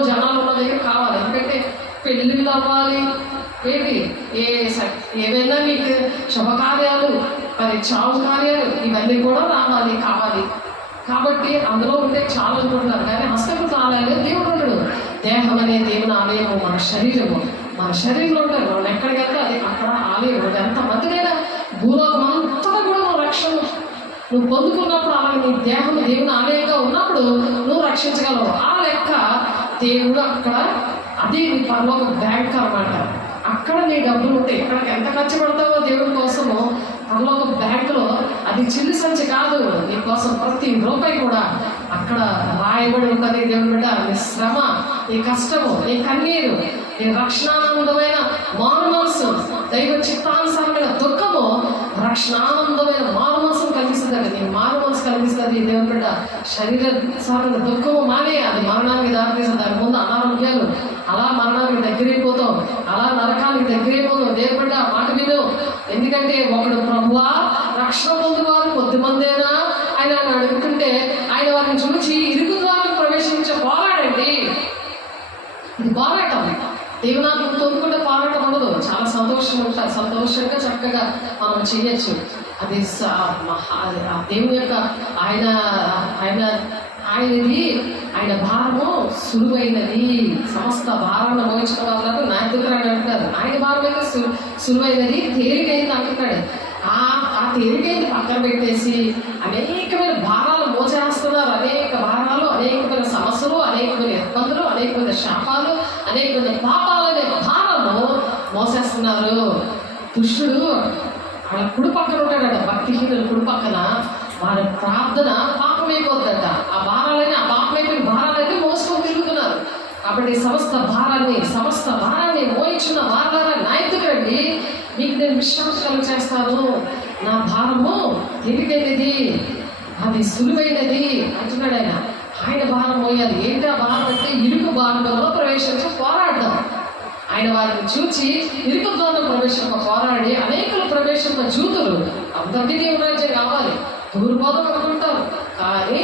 జనాలు ఉన్న దగ్గర కావాలి. ఎందుకంటే పెళ్ళిళ్ళు అవ్వాలి, ఏంటి ఏవైనా మీకు శుభకార్యాలు, మరి చావు కార్యాలు, ఇవన్నీ కూడా రావాలి, కావాలి. కాబట్టి అందులో ఉంటే చాలా అనుకుంటున్నారు. కానీ హస్తకృత ఆలయాలు దేవుడు ఉండడు. దేహం అనే దేవుని ఆలయము మన శరీరము. మన శరీరంలో ఉంటారు. మనం ఎక్కడికి వెళ్తే అది అక్కడ ఆలయం. ఎంతమందికైనా భూలోకం అంతా కూడా నువ్వు రక్షణ నువ్వు పొందుకున్నప్పుడు, అలాగే నీ దేహం దేవుని ఆలయంగా ఉన్నప్పుడు నువ్వు రక్షించగలవు. ఆ లెక్క దేవుడు అక్కడ, అది నీ పరలోక బ్యాంక్ అన్నమాట. అక్కడ నీ డబ్బులు ఉంటాయి. ఇక్కడికి ఎంత ఖర్చు పెడతావో దేవుడి కోసము పరలోక బ్యాంకులో అది చిల్లి సంచి కాదు. నీ కోసం ప్రతి రూపాయి కూడా అక్కడ రాయబడి ఉంటుంది. దేవుడి బిడ్డ, నీ శ్రమ, నీ కష్టము, నీ కన్నీరు, నీ రక్షణానందమైన మారు మనసు, దైవ చిత్తానుసారమైన దుఃఖము రక్షణానందమైన మారు మనసును కలిగిస్తుంది. నీ మారు మనసు కలిగిస్తుంది. దేవుడి బిడ్డ, శరీరానికి దుఃఖము మానే అది మరణానికి దారితీస్తుంది. దాని ముందు అనారోగ్యాలు, అలా మరణానికి దగ్గరైపోతాం, అలా నరకానికి దగ్గరైపోతాం. దేవుడి బిడ్డ, మాట విను. ఎందుకంటే ఒకడు ప్రభువా, రక్షణ పొందువారు కొద్దిమందేనా ఆయన అడుగుతుంటే ఆయన వారిని చూసి ఇరుకు ద్వారా ప్రవేశించే పోరాడండి. ఇది పోరాటం. దేవునాథం తోడుకుంటే పోరాటం ఉండదు. చాలా సంతోషంగా చక్కగా మనం చేయొచ్చు. అది దేవుని యొక్క ఆయన భారము సులువైనది. సమస్త భారాన్ని మోయించిన వాళ్ళు నా దగ్గర అంటారు. ఆయన భారం అయితే సులువైనది, తేలికైంది అంటున్నాడు. ఆ తేలికైంది పక్కన పెట్టేసి అనేకమైన భారాలు మోసేస్తున్నారు. అనేక భారాలు, అనేకమైన సమస్యలు, అనేకమైన ఇబ్బందులు, అనేకమైన శాపాలు, అనేకమైన పాపాలు అనే భారము మోసేస్తున్నారు. దుష్టుడు వాళ్ళ కుడి పక్కన ఉంటాడట. భక్తిహీనులు కుడి పక్కన వారి ప్రార్థన పాపమైపోతుందట. ఆ పాపమైపోయిన భారాలైతే మోసుకొని తిరుగుతున్నారు. కాబట్టి సమస్త భారాన్ని మోయించిన వారాల నాయకుడండి, మీకు నేను విశ్వాసం చేస్తాను. నా భారము తేలికైనది, అది సులువైనది అంటున్నాడు ఆయన. ఆయన భారం మోయాలి. ఏంటి ఆ భారం అంటే ఇరుకు భాగంలో ప్రవేశించి పోరాడదాం. ఆయన వారిని చూచి ఇరుకు ద్వారా ప్రవేశింప పోరాడి అనేకులు ప్రవేశింప జూతులు అందరికీ దేవుని రాజ్యం కావాలి. దుర్బోధం అనుకుంటారు, కానీ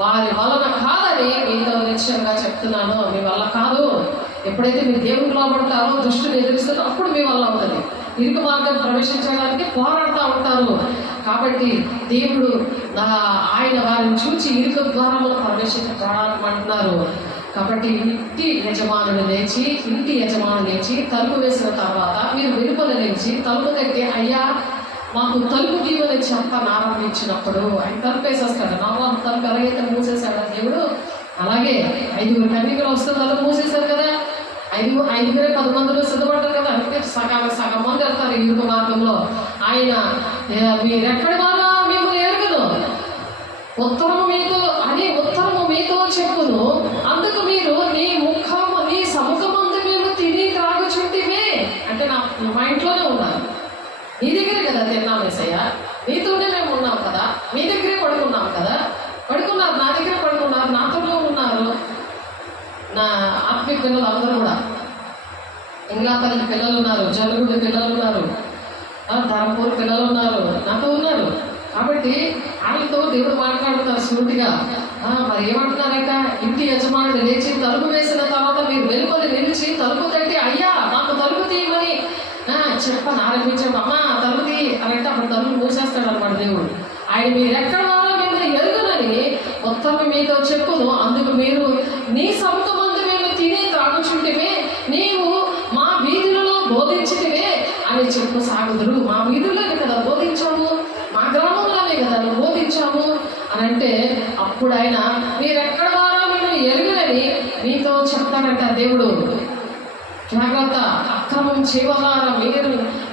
వారి వలన కాదని మీతో నిశ్చయంగా చెప్తున్నాను. మీ వల్ల కాదు. ఎప్పుడైతే మీరు దేవునికి లోబడతారో, దుష్టుని ఎదురిస్తారో, అప్పుడు మీ వల్ల అవుతుంది. ఇరుకు మార్గం ప్రవేశించడానికి పోరాడుతూ ఉంటారు. కాబట్టి దేవుడు ఆయన వారిని చూచి ఇరుకు ద్వారంలో ప్రవేశించమంటున్నారు. కాబట్టి ఇంటి యజమానులు లేచి తలుపు వేసిన తర్వాత మీరు వెలుపల లేచి తలుపు తట్టి, అయ్యా మాకు తలుపు తీయమని చెప్పనారంభించినప్పుడు ఆయన తలుపు వేసేస్తాడు. నాలుగు తలుపు ఎలాగైతే మూసేశాడు దేవుడు, అలాగే 5 కన్యకలు వస్తే తలుపు మూసేశారు కదా. 5 10 మందిలో సిద్ధపడ్డారు కదా. అందుకే సగం మంది వెళ్తారు ఇరుకు మార్గంలో. ఆయన మీరెక్కడి వారా మిమ్మల్ని ఎరుగను, ఉత్తరము మీతో చెప్పును, అందుకు మీరు నీ సముఖమందు మేము తిని త్రాగుచుంటిమే. అంటే మా ఇంట్లోనే ఉన్నారు, నీ దగ్గరే కదా తిన్నాం యేసయ్య, నీతోనే మేము ఉన్నాం కదా, మీ దగ్గరే పడుకున్నాం కదా. పడుకున్నారు, నా దగ్గర పడుకున్నారు, నాతోనే ఉన్నారు. నా ఆత్మీయ పిల్లలు అందరూ కూడా, ఇంగ్లాపల్లి పిల్లలు ఉన్నారు, జలుగుడి పిల్లలు ఉన్నారు, ధర్మపూర్ పిల్లలు ఉన్నారు, నాతో ఉన్నారు. కాబట్టి ఆయనతో దేవుడు మాట్లాడుతున్నారు సూటిగా. మరి ఏమంటున్నారట, ఇంటి యజమానుడు లేచి తలుపు వేసిన తర్వాత మీరు వెలుపలి నిలిచి తలుపు తట్టి, అయ్యా మాకు తలుపు తీయమని చెప్పని ఆరంభించాడు. అమ్మా తలుపు తీ అంటే అప్పుడు తలుపు మూసేస్తాడు అన్నమాట దేవుడు. ఆయన మీరెక్కడ వారో మిమ్మల్ని ఎరుగునని ఉత్తరము మీతో చెప్పును, అందుకు మీరు నీ సముఖమందు మేము తినే త్రాగుచుంటిమే, నీవు మా వీధులలో బోధించితివే అని చెప్పు సాగుదురు. మా వీధుల్లోనే కదా బోధించాము, మా గ్రామంలోనే కదా బోధించాము అని అంటే, అప్పుడు ఆయన మీరెక్కడ వారో మిమ్మల్ని ఎరుగునని మీతో చెప్తాడంట దేవుడు. జాగ్రత్త, అక్రమం చేయవారా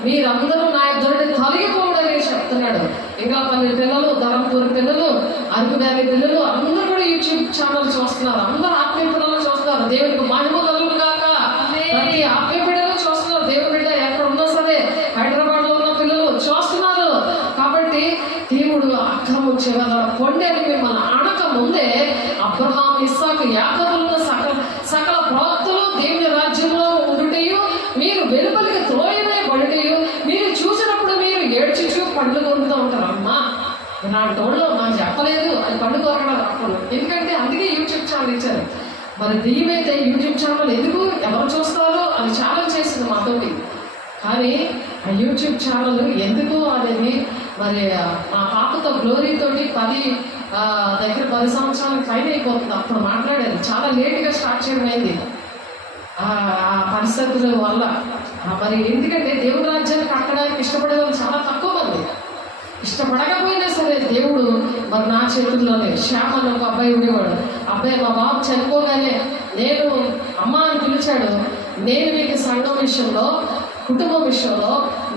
మీరందరూ నా ఎదురుని తొలగిపోవడని చెప్తున్నాడు. ఇంగ్లాపల్లి పిల్లలు, ధర్మపూర్ పిల్లలు, అరకు వ్యాలీ పిల్లలు అందరూ కూడా యూట్యూబ్ ఛానల్ చూస్తున్నారు. అందరూ ఆత్మీయ పిల్లలు చూస్తున్నారు. దేవుడికి మహిమ కలుగును గాక. ప్రతి ఆత్మీయ బిడ్డలు చూస్తున్నారు. దేవుడి బిడ్డ ఎక్కడ ఉన్నా సరే, హైదరాబాద్ లో ఉన్న పిల్లలు చూస్తున్నారు. కాబట్టి దేవుడు అక్రమం చేయవారా పొండి అని మిమ్మల్ని అనక ముందే అబ్రహాం, ఇస్సాకు, యాకోబులను సకల ప్రవక్తలు దేవుని రాజ్యంలో ఉండుటయు, మీరు వెలుపలికి త్రోయబడుటయు మీరు చూసినప్పుడు మీరు ఏడ్చుచు పండ్లు కొరుకుతూ ఉంటారు. అమ్మా ఇలాంటి వాళ్ళు మాకు చెప్పలేదు అని పండు కొరకడం అప్పుడు. ఎందుకంటే అందుకే యూట్యూబ్ ఛానల్ ఇచ్చారు. మరి దెయ్యమైతే యూట్యూబ్ ఛానల్ ఎందుకు, ఎవరు చూస్తారో అని ఛానల్ చేసింది మాతోటి. కానీ ఆ యూట్యూబ్ ఛానల్ ఎందుకు అనేది మరి మా పాపతో గ్లోరీతోటి 10 సంవత్సరాలకు పైన అయిపోతుంది. అప్పుడు మాట్లాడారు, చాలా లేట్గా స్టార్ట్ చేయడం అయింది ఆ పరిస్థితుల వల్ల. మరి ఎందుకంటే దేవుడి రాజ్యాన్ని కట్టడానికి ఇష్టపడే వాళ్ళు చాలా తక్కువ మంది. ఇష్టపడకపోయినా సరే దేవుడు మరి నా చేతుల్లోనే, శ్యామ అని ఒక అబ్బాయి ఉండేవాడు. అబ్బాయి మా బాబు చనిపోగానే నేను అమ్మ అని పిలిచాడు. నేను మీకు సంఘం విషయంలో, కుటుంబం విషయంలో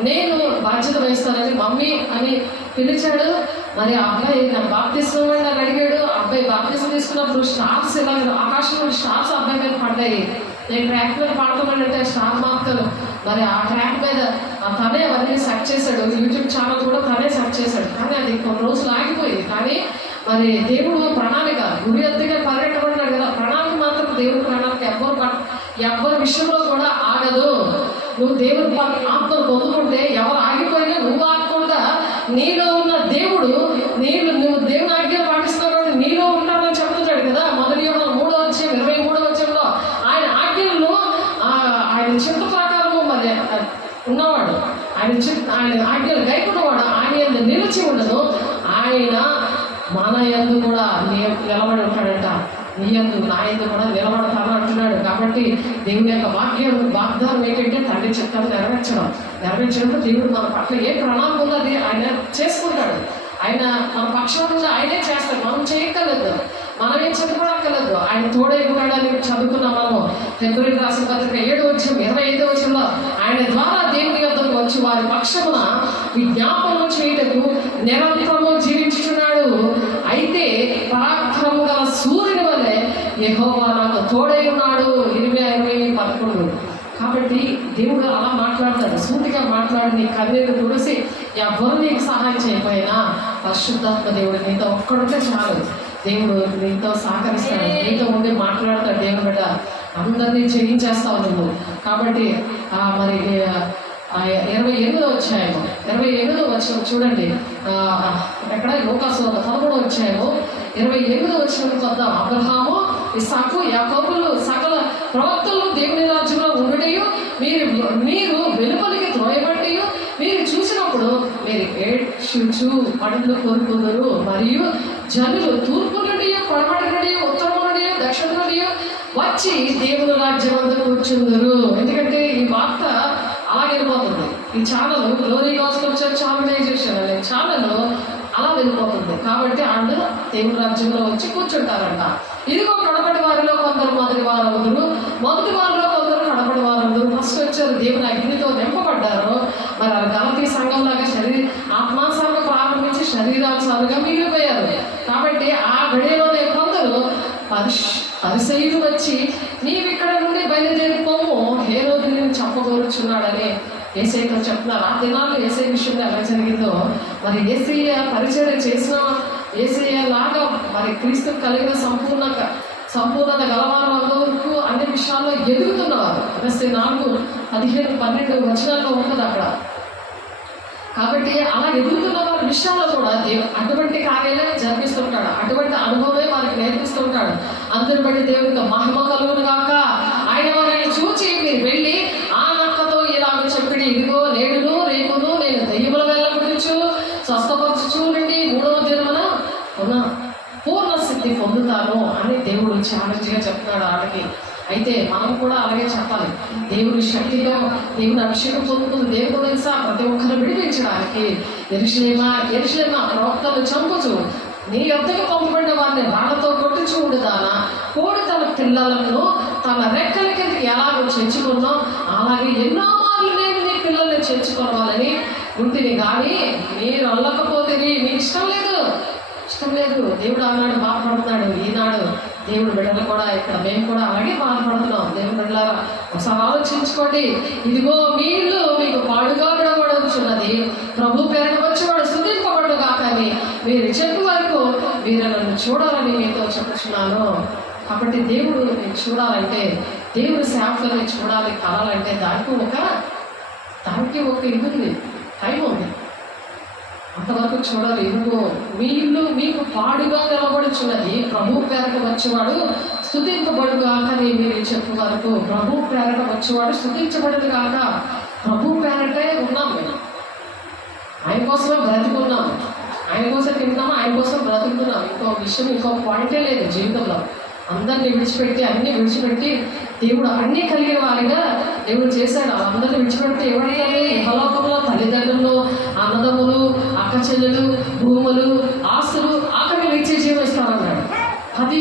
నేను బాధ్యత వహిస్తానని మమ్మీ అని పిలిచాడు. మరి ఆ అబ్బాయి నన్ను బాప్తిస్మం అని నన్ను అడిగాడు. అబ్బాయి బాప్తిస్మం తీసుకున్నప్పుడు స్టార్స్ ఇలా ఆకాశంలో స్టార్స్ అబ్బాయి మీద పడ్డాయి. నేను ట్రాక్ మీద పాడుతున్నానంటే స్టార్ మార్కులు, మరి ఆ ట్రాక్ మీద తనే అవన్నీ సెర్చ్ చేశాడు. యూట్యూబ్ ఛానల్ కూడా తనే సెర్చ్ చేశాడు. కానీ అది కొన్ని రోజులు ఆగిపోయింది. కానీ మరి దేవుడు ప్రణాళిక, గురి ఎత్తుగా పరిగెట్టబడినాడు కదా, ప్రణాళిక మాత్రం దేవుడి ప్రణాళిక ఎవరి విషయంలో కూడా ఆగదు. నువ్వు దేవుడి ఆత్మను పొందుకుంటే ఎవరు ఆగిపోయినా నువ్వు ఆగకుండా నీలో ఉన్న దేవుడు, నువ్వు దేవుని ఆజ్ఞలు పాటిస్తున్నాడు, నీలో ఉంటానని చెప్తున్నాడు కదా. మొదటి 3:23 వచ్చంలో ఆయన ఆజ్ఞలను ఆయన చిత్త ప్రకారము మరి ఉన్నవాడు, ఆయన ఆజ్ఞలు గైకున్నవాడు, ఆయన నిలిచి ఉండదు. ఆయన మన యందు కూడా నిలబడి ఉంటాడంట. నీ యందు నా యందు కూడా నిలబడతాను అంటున్నాడు. కాబట్టి దేవుని యొక్క వాగ్దానం ఏంటంటే తండ్రి చిత్తాన్ని నెరవేర్చినప్పుడు దేవుడు మన పట్ల ఏ ప్రణాళిక ఉందో అది ఆయన చేసుకుంటాడు. ఆయన మన పక్షాన్ని ఆయనే చేస్తాడు. మనం చేయక్కర్లేదు, మనమేం చెప్పక్కర్లేదు. ఆయన తోడే ఉంటాడని చదువుకున్నాం మనము. ఫిబ్రవరి రాసిన పత్రిక 7:25 ఆయన ద్వారా దేవుని యొద్దకు వచ్చి వారి పక్షమున విజ్ఞాపనము చేయుటకు నిరంతరము జీవించుచున్నాడు. అయితే పరాక్రమము గల సూర్యుని వలె యెహోవా నాకు తోడై ఉన్నాడు. 20:11. కాబట్టి దేవుడు అలా మాట్లాడతాడు, సూటిగా మాట్లాడి నీ కన్నీరు తుడిసి ఎవరు నీకు సహాయం చేయకపోయినా పరిశుద్ధాత్మ దేవుడు నీతో ఒక్కడుంటే చాలు. దేవుడు నీతో సహకరిస్తాడు, నీతో ఉండి మాట్లాడతాడు. దేవుడు బిడ్డ అందరినీ చేయించేస్తావు నువ్వు. కాబట్టి మరి 28వ అధ్యాయము 28వ వచనం చూడండి. ఎక్కడ లూకాసు 13వ అధ్యాయము 28వ వచనం చూద్దాం. అబ్రహాము, ఇస్సాకు, యాకోబులు సకల ప్రవక్తలు దేవుని రాజ్యంలో ఉండడయు మీరు వెలుపలికి త్రోయబడ్డయు మీరు చూసినప్పుడు మీరు ఏడ్చుచు పండ్లు కొరుకుదురు. మరియు జనులు తూర్పు నుండి, పడమటి నుండి, ఉత్తరం నుండి, దక్షిణ నుండి వచ్చి దేవుని రాజ్యం అంతా కూర్చుందరు. ఎందుకంటే ఈ వార్త అలా వెళ్ళిపోతుంది. ఈ channel Glory Gospel Church Organisation అనే ఛానల్ అలా వెళ్ళిపోతుంది. కాబట్టి వాళ్ళు దేవుని రాజ్యంలో వచ్చి కూర్చుంటారంట. ఇదిగో కడపటి వారిలో కొందరు మొదటి వారు అవుతురు, మొదటి వారిలో కొందరు కడపటి వారు అవుతురు. ఫస్ట్ వచ్చారు దేవుని అగ్నితో నింపబడ్డారు. మరి ఆ గలతీ సంఘంలాగా ఆత్మాసారంగా ప్రారంభించి శరీరానుసారంగా మిగిలిపోయారు. కాబట్టి ఆ గడియలోనే కొందరు పరిసయ్యులు వచ్చి నీవు ఇక్కడ నుండి బయలుదేరిపోము, హేరోదు నిన్ను చంపగోరుచున్నాడని యేసయ్యతో చెప్తున్నారు. ఆ దినాల్లో యేసయ్య విషయంలో ఎలా జరిగిందో, మరి యేసయ్య పరిచయం చేసిన యేసయ్య లాగా మరి క్రీస్తు కలిగిన సంపూర్ణత గలవారందరూ అన్ని విషయాల్లో ఎదుగుతున్నారు. ఎస్ఐ 4:15-12 వచనాల్లో ఉంటుంది అక్కడ. కాబట్టి అలా ఎదుగుతున్న వారి విషయాల్లో కూడా అటువంటి కార్యాలే జరిపిస్తుంటాడు. అటువంటి అనుభవమే వారికి నేర్పిస్తుంటాడు. అందరి బట్టి దేవునికి మహిమ కలుగును గాక. ఆయన వారిని చూచి మీరు వెళ్ళి ఆ నక్కతో ఇలాగ చెప్పిడి, ఇదిగో నేడును రేపును నేను దెయ్యముల వెళ్ళగొట్టుచు స్వస్థపరచుచు నుండి 3వ దినమున పూర్ణ సిద్ధి పొందుతాను అని దేవుడు ఛాలెంజ్గా చెప్తున్నాడు వాళ్ళకి. అయితే మనం కూడా అలాగే చెప్పాలి. దేవుని శక్తితో దేవుని అభిషేకం పొందుతుంది. దేవుడు తెలుసా ప్రతి ఒక్కరిని విడిపించడానికి యెరూషలేమా ప్రవక్తలు చంపుచు నీ యొద్దకు పంపబడిన వారిని రాళ్లతో కొట్టుచు ఉండుదానా, కోడి తన పిల్లలను తన రెక్కల కిందకి ఎలాగో చేర్చుకున్నా అలాగే ఎన్నో మార్లు నేను నీ పిల్లల్ని చేర్చుకోవాలని ఉంటిని. కానీ మీరు అల్లకపోతే మీకు ఇష్టం లేదు. దేవుడు ఆనాడు బాధపడుతున్నాడు. ఈనాడు దేవుడు బిడ్డలు కూడా ఇక్కడ మేము కూడా అలాగే బాధపడుతున్నాం. దేవుడు బిడ్డలారా ఒకసారి ఆలోచించుకోండి. ఇదిగో మీ ఇల్లు మీకు పాడుగా విడబడుచున్నది, ప్రభు పేరుకు వచ్చేవాడు స్తుతింపబడుగా. కానీ మీరు చెప్పే వరకు మీరు నన్ను చూడాలని మీతో చెప్పుచున్నాను. కాబట్టి దేవుడు నేను చూడాలంటే, దేవుడు సేవకులని చూడాలి, కలాలంటే దానికి ఒక ఇది ఉంది, టైం ఉంది. అంతవరకు చూడాలి. ఇదిగో మీ ఇల్లు మీకు పాడుగా నిలబడుచున్నది, ప్రభు పేరట వచ్చేవాడు స్తుతింపబడు కాక అని మీరు చెప్పే వరకు. ప్రభు పేరట వచ్చేవాడు స్తుతించబడదు కాక. ప్రభు పేరటే ఉన్నాం మేము. ఆయన కోసమే బ్రతుకున్నాం, ఆయన కోసం తింటున్నాము, ఆయన కోసం బ్రతుకుతున్నాం. ఇంకో పాయింటే లేదు జీవితంలో. అందరినీ విడిచిపెట్టి అన్నీ విడిచిపెట్టి దేవుడు అన్నీ కలిగిన వారిగా దేవుడు చేశాడు. అందరినీ విడిచిపెడితే ఎవరైనా ఇహలోకంలో తల్లిదండ్రులు, అన్నదమ్ములు, అక్క చెల్లెలు, భూములు, ఆస్తులు ఆఖరి ఇచ్చే జీవిస్తామన్నాడు. అది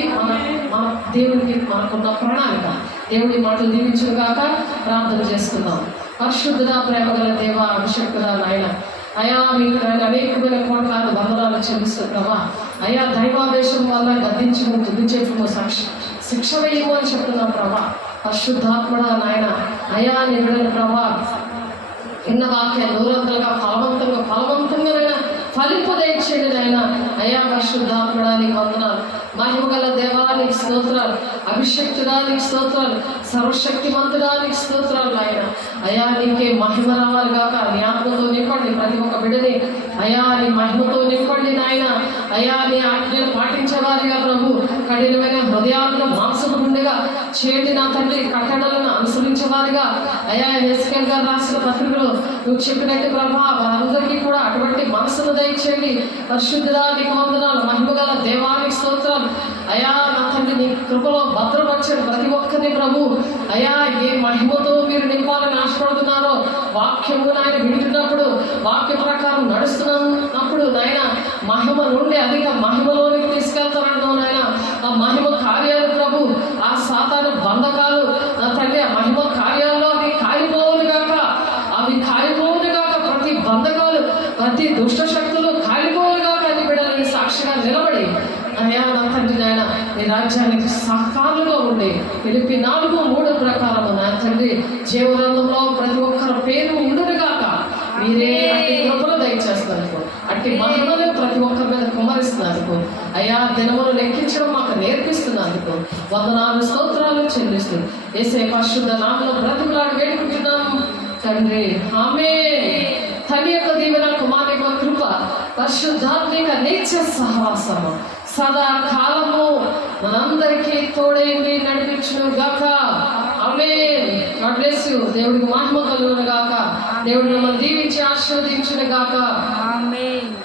మన దేవుడికి మనకున్న ప్రణాళిక. దేవుడి మాటలు దీవించును కాక ప్రార్థన చేసుకుందాం. పరిశుద్ధుడా, ప్రేమ గల దేవ, అభిషేకుడా నాయన, అయా మీకు నాయన అనేకమైన కోట్లాలు వందనాలు చెల్లిస్తున్నావా. అయా దైవావేశం వల్ల గద్దించము, తుదిచేపు శిక్ష వేయము అని చెప్తున్నాం ప్రభా. పరిశుద్ధాత్మడా నాయన, అయా నిన్న ప్రభా ఎన్న వాక్యాలు నూరంతలుగా ఫలవంతంగా ఫలింపదయచేయండి నాయన. అయా పరిశుద్ధాత్మడా నీకు వందనాలు. మహిమగల దేవానికి స్తోత్రాలు, అభిషక్తుడానికి స్తోత్రాలు, సర్వశక్తిమంతుడానికి స్తోత్రాలు నాయన. అయా నీకే మహిమ రావాలి కాక. నీ ఆత్మతో నింపండి ప్రతి ఒక్క బిడ్డని. అయా నీ మహిమతో నింపండి నాయన. అయా నీ ఆజ్ఞలు పాటించేవారిగా ప్రభు, కఠినమైన హృదయాలను మాంసపు గుండెగా చేయండి నా తండ్రి. కట్టడలను అనుసరించేవారిగా అయా హెస్కేల్ గారు రాసిన పత్రికలో నువ్వు చెప్పినట్టు ప్రభా వారందరికీ కూడా అటువంటి మనసును దయచేయండి. పరిశుద్ధుడా నీకు వందనాలు. మహిమగల దేవానికి స్తోత్రాలు. అయా నా తండ్రి నీ కృపలో భద్రపరచండి ప్రతి ఒక్కరిని ప్రభు. అయా ఏ మహిమతో మీరు నింపాలని ఆశపడుతున్నారో, వాక్యము నాయన వింటున్నప్పుడు, వాక్య ప్రకారం నడుస్తున్నప్పుడు నాయన మహిమ నుండి అధిక మహిమలోనికి తీసుకెళ్తారంటున్నావు నాయన. ఆ మహిమ కార్యాలు ప్రభు, ఆ సాతాను బంధకాలు నా తండ్రి ఆ మహిమ కార్యాల్లో అవి కాలిపోవును కాక, ప్రతి బంధకాలు, ప్రతి దుష్ట శక్తులు కాలిపోవును కాక అని బిడ్డలని సాక్షిగా నిలబడి అయ్యా నా తండ్రి నాయన నీ రాజ్యానికి సహకారులుగా ఉండి పిలిపి 4:3 ప్రకారము నా తండ్రి జీవనంలో ప్రతి ఒక్కరి పేరు ఉండునుగాక. మీరే అట్టి కృపను దయచేస్తున్నందుకు, అట్టి మహిమను ప్రతి ఒక్కరి మీద కుమరిస్తున్నందుకు, అయా దినమును లెక్కించడం మాకు నేర్పిస్తున్నందుకు వందనాలు స్తోత్రాలు చెల్లిస్తూ యేసయ్య పరిశుద్ధ నామములో బ్రతిమలాడి వేడుకుంటున్నాము తండ్రి ఆమేన్. తండ్రి యొక్క దీవెన, కుమారుని యొక్క కృప, పరిశుద్ధాత్మిక నిత్య సహవాసము సదా కాలము మనందరికీ తోడైంది నడిపించును గాక. ఆమేన్. God bless you. దేవుడికి మహిమ కలుగును గాక. దేవుడు మిమ్మల్ని దీవించి ఆశీర్వదించును గాక. ఆమేన్.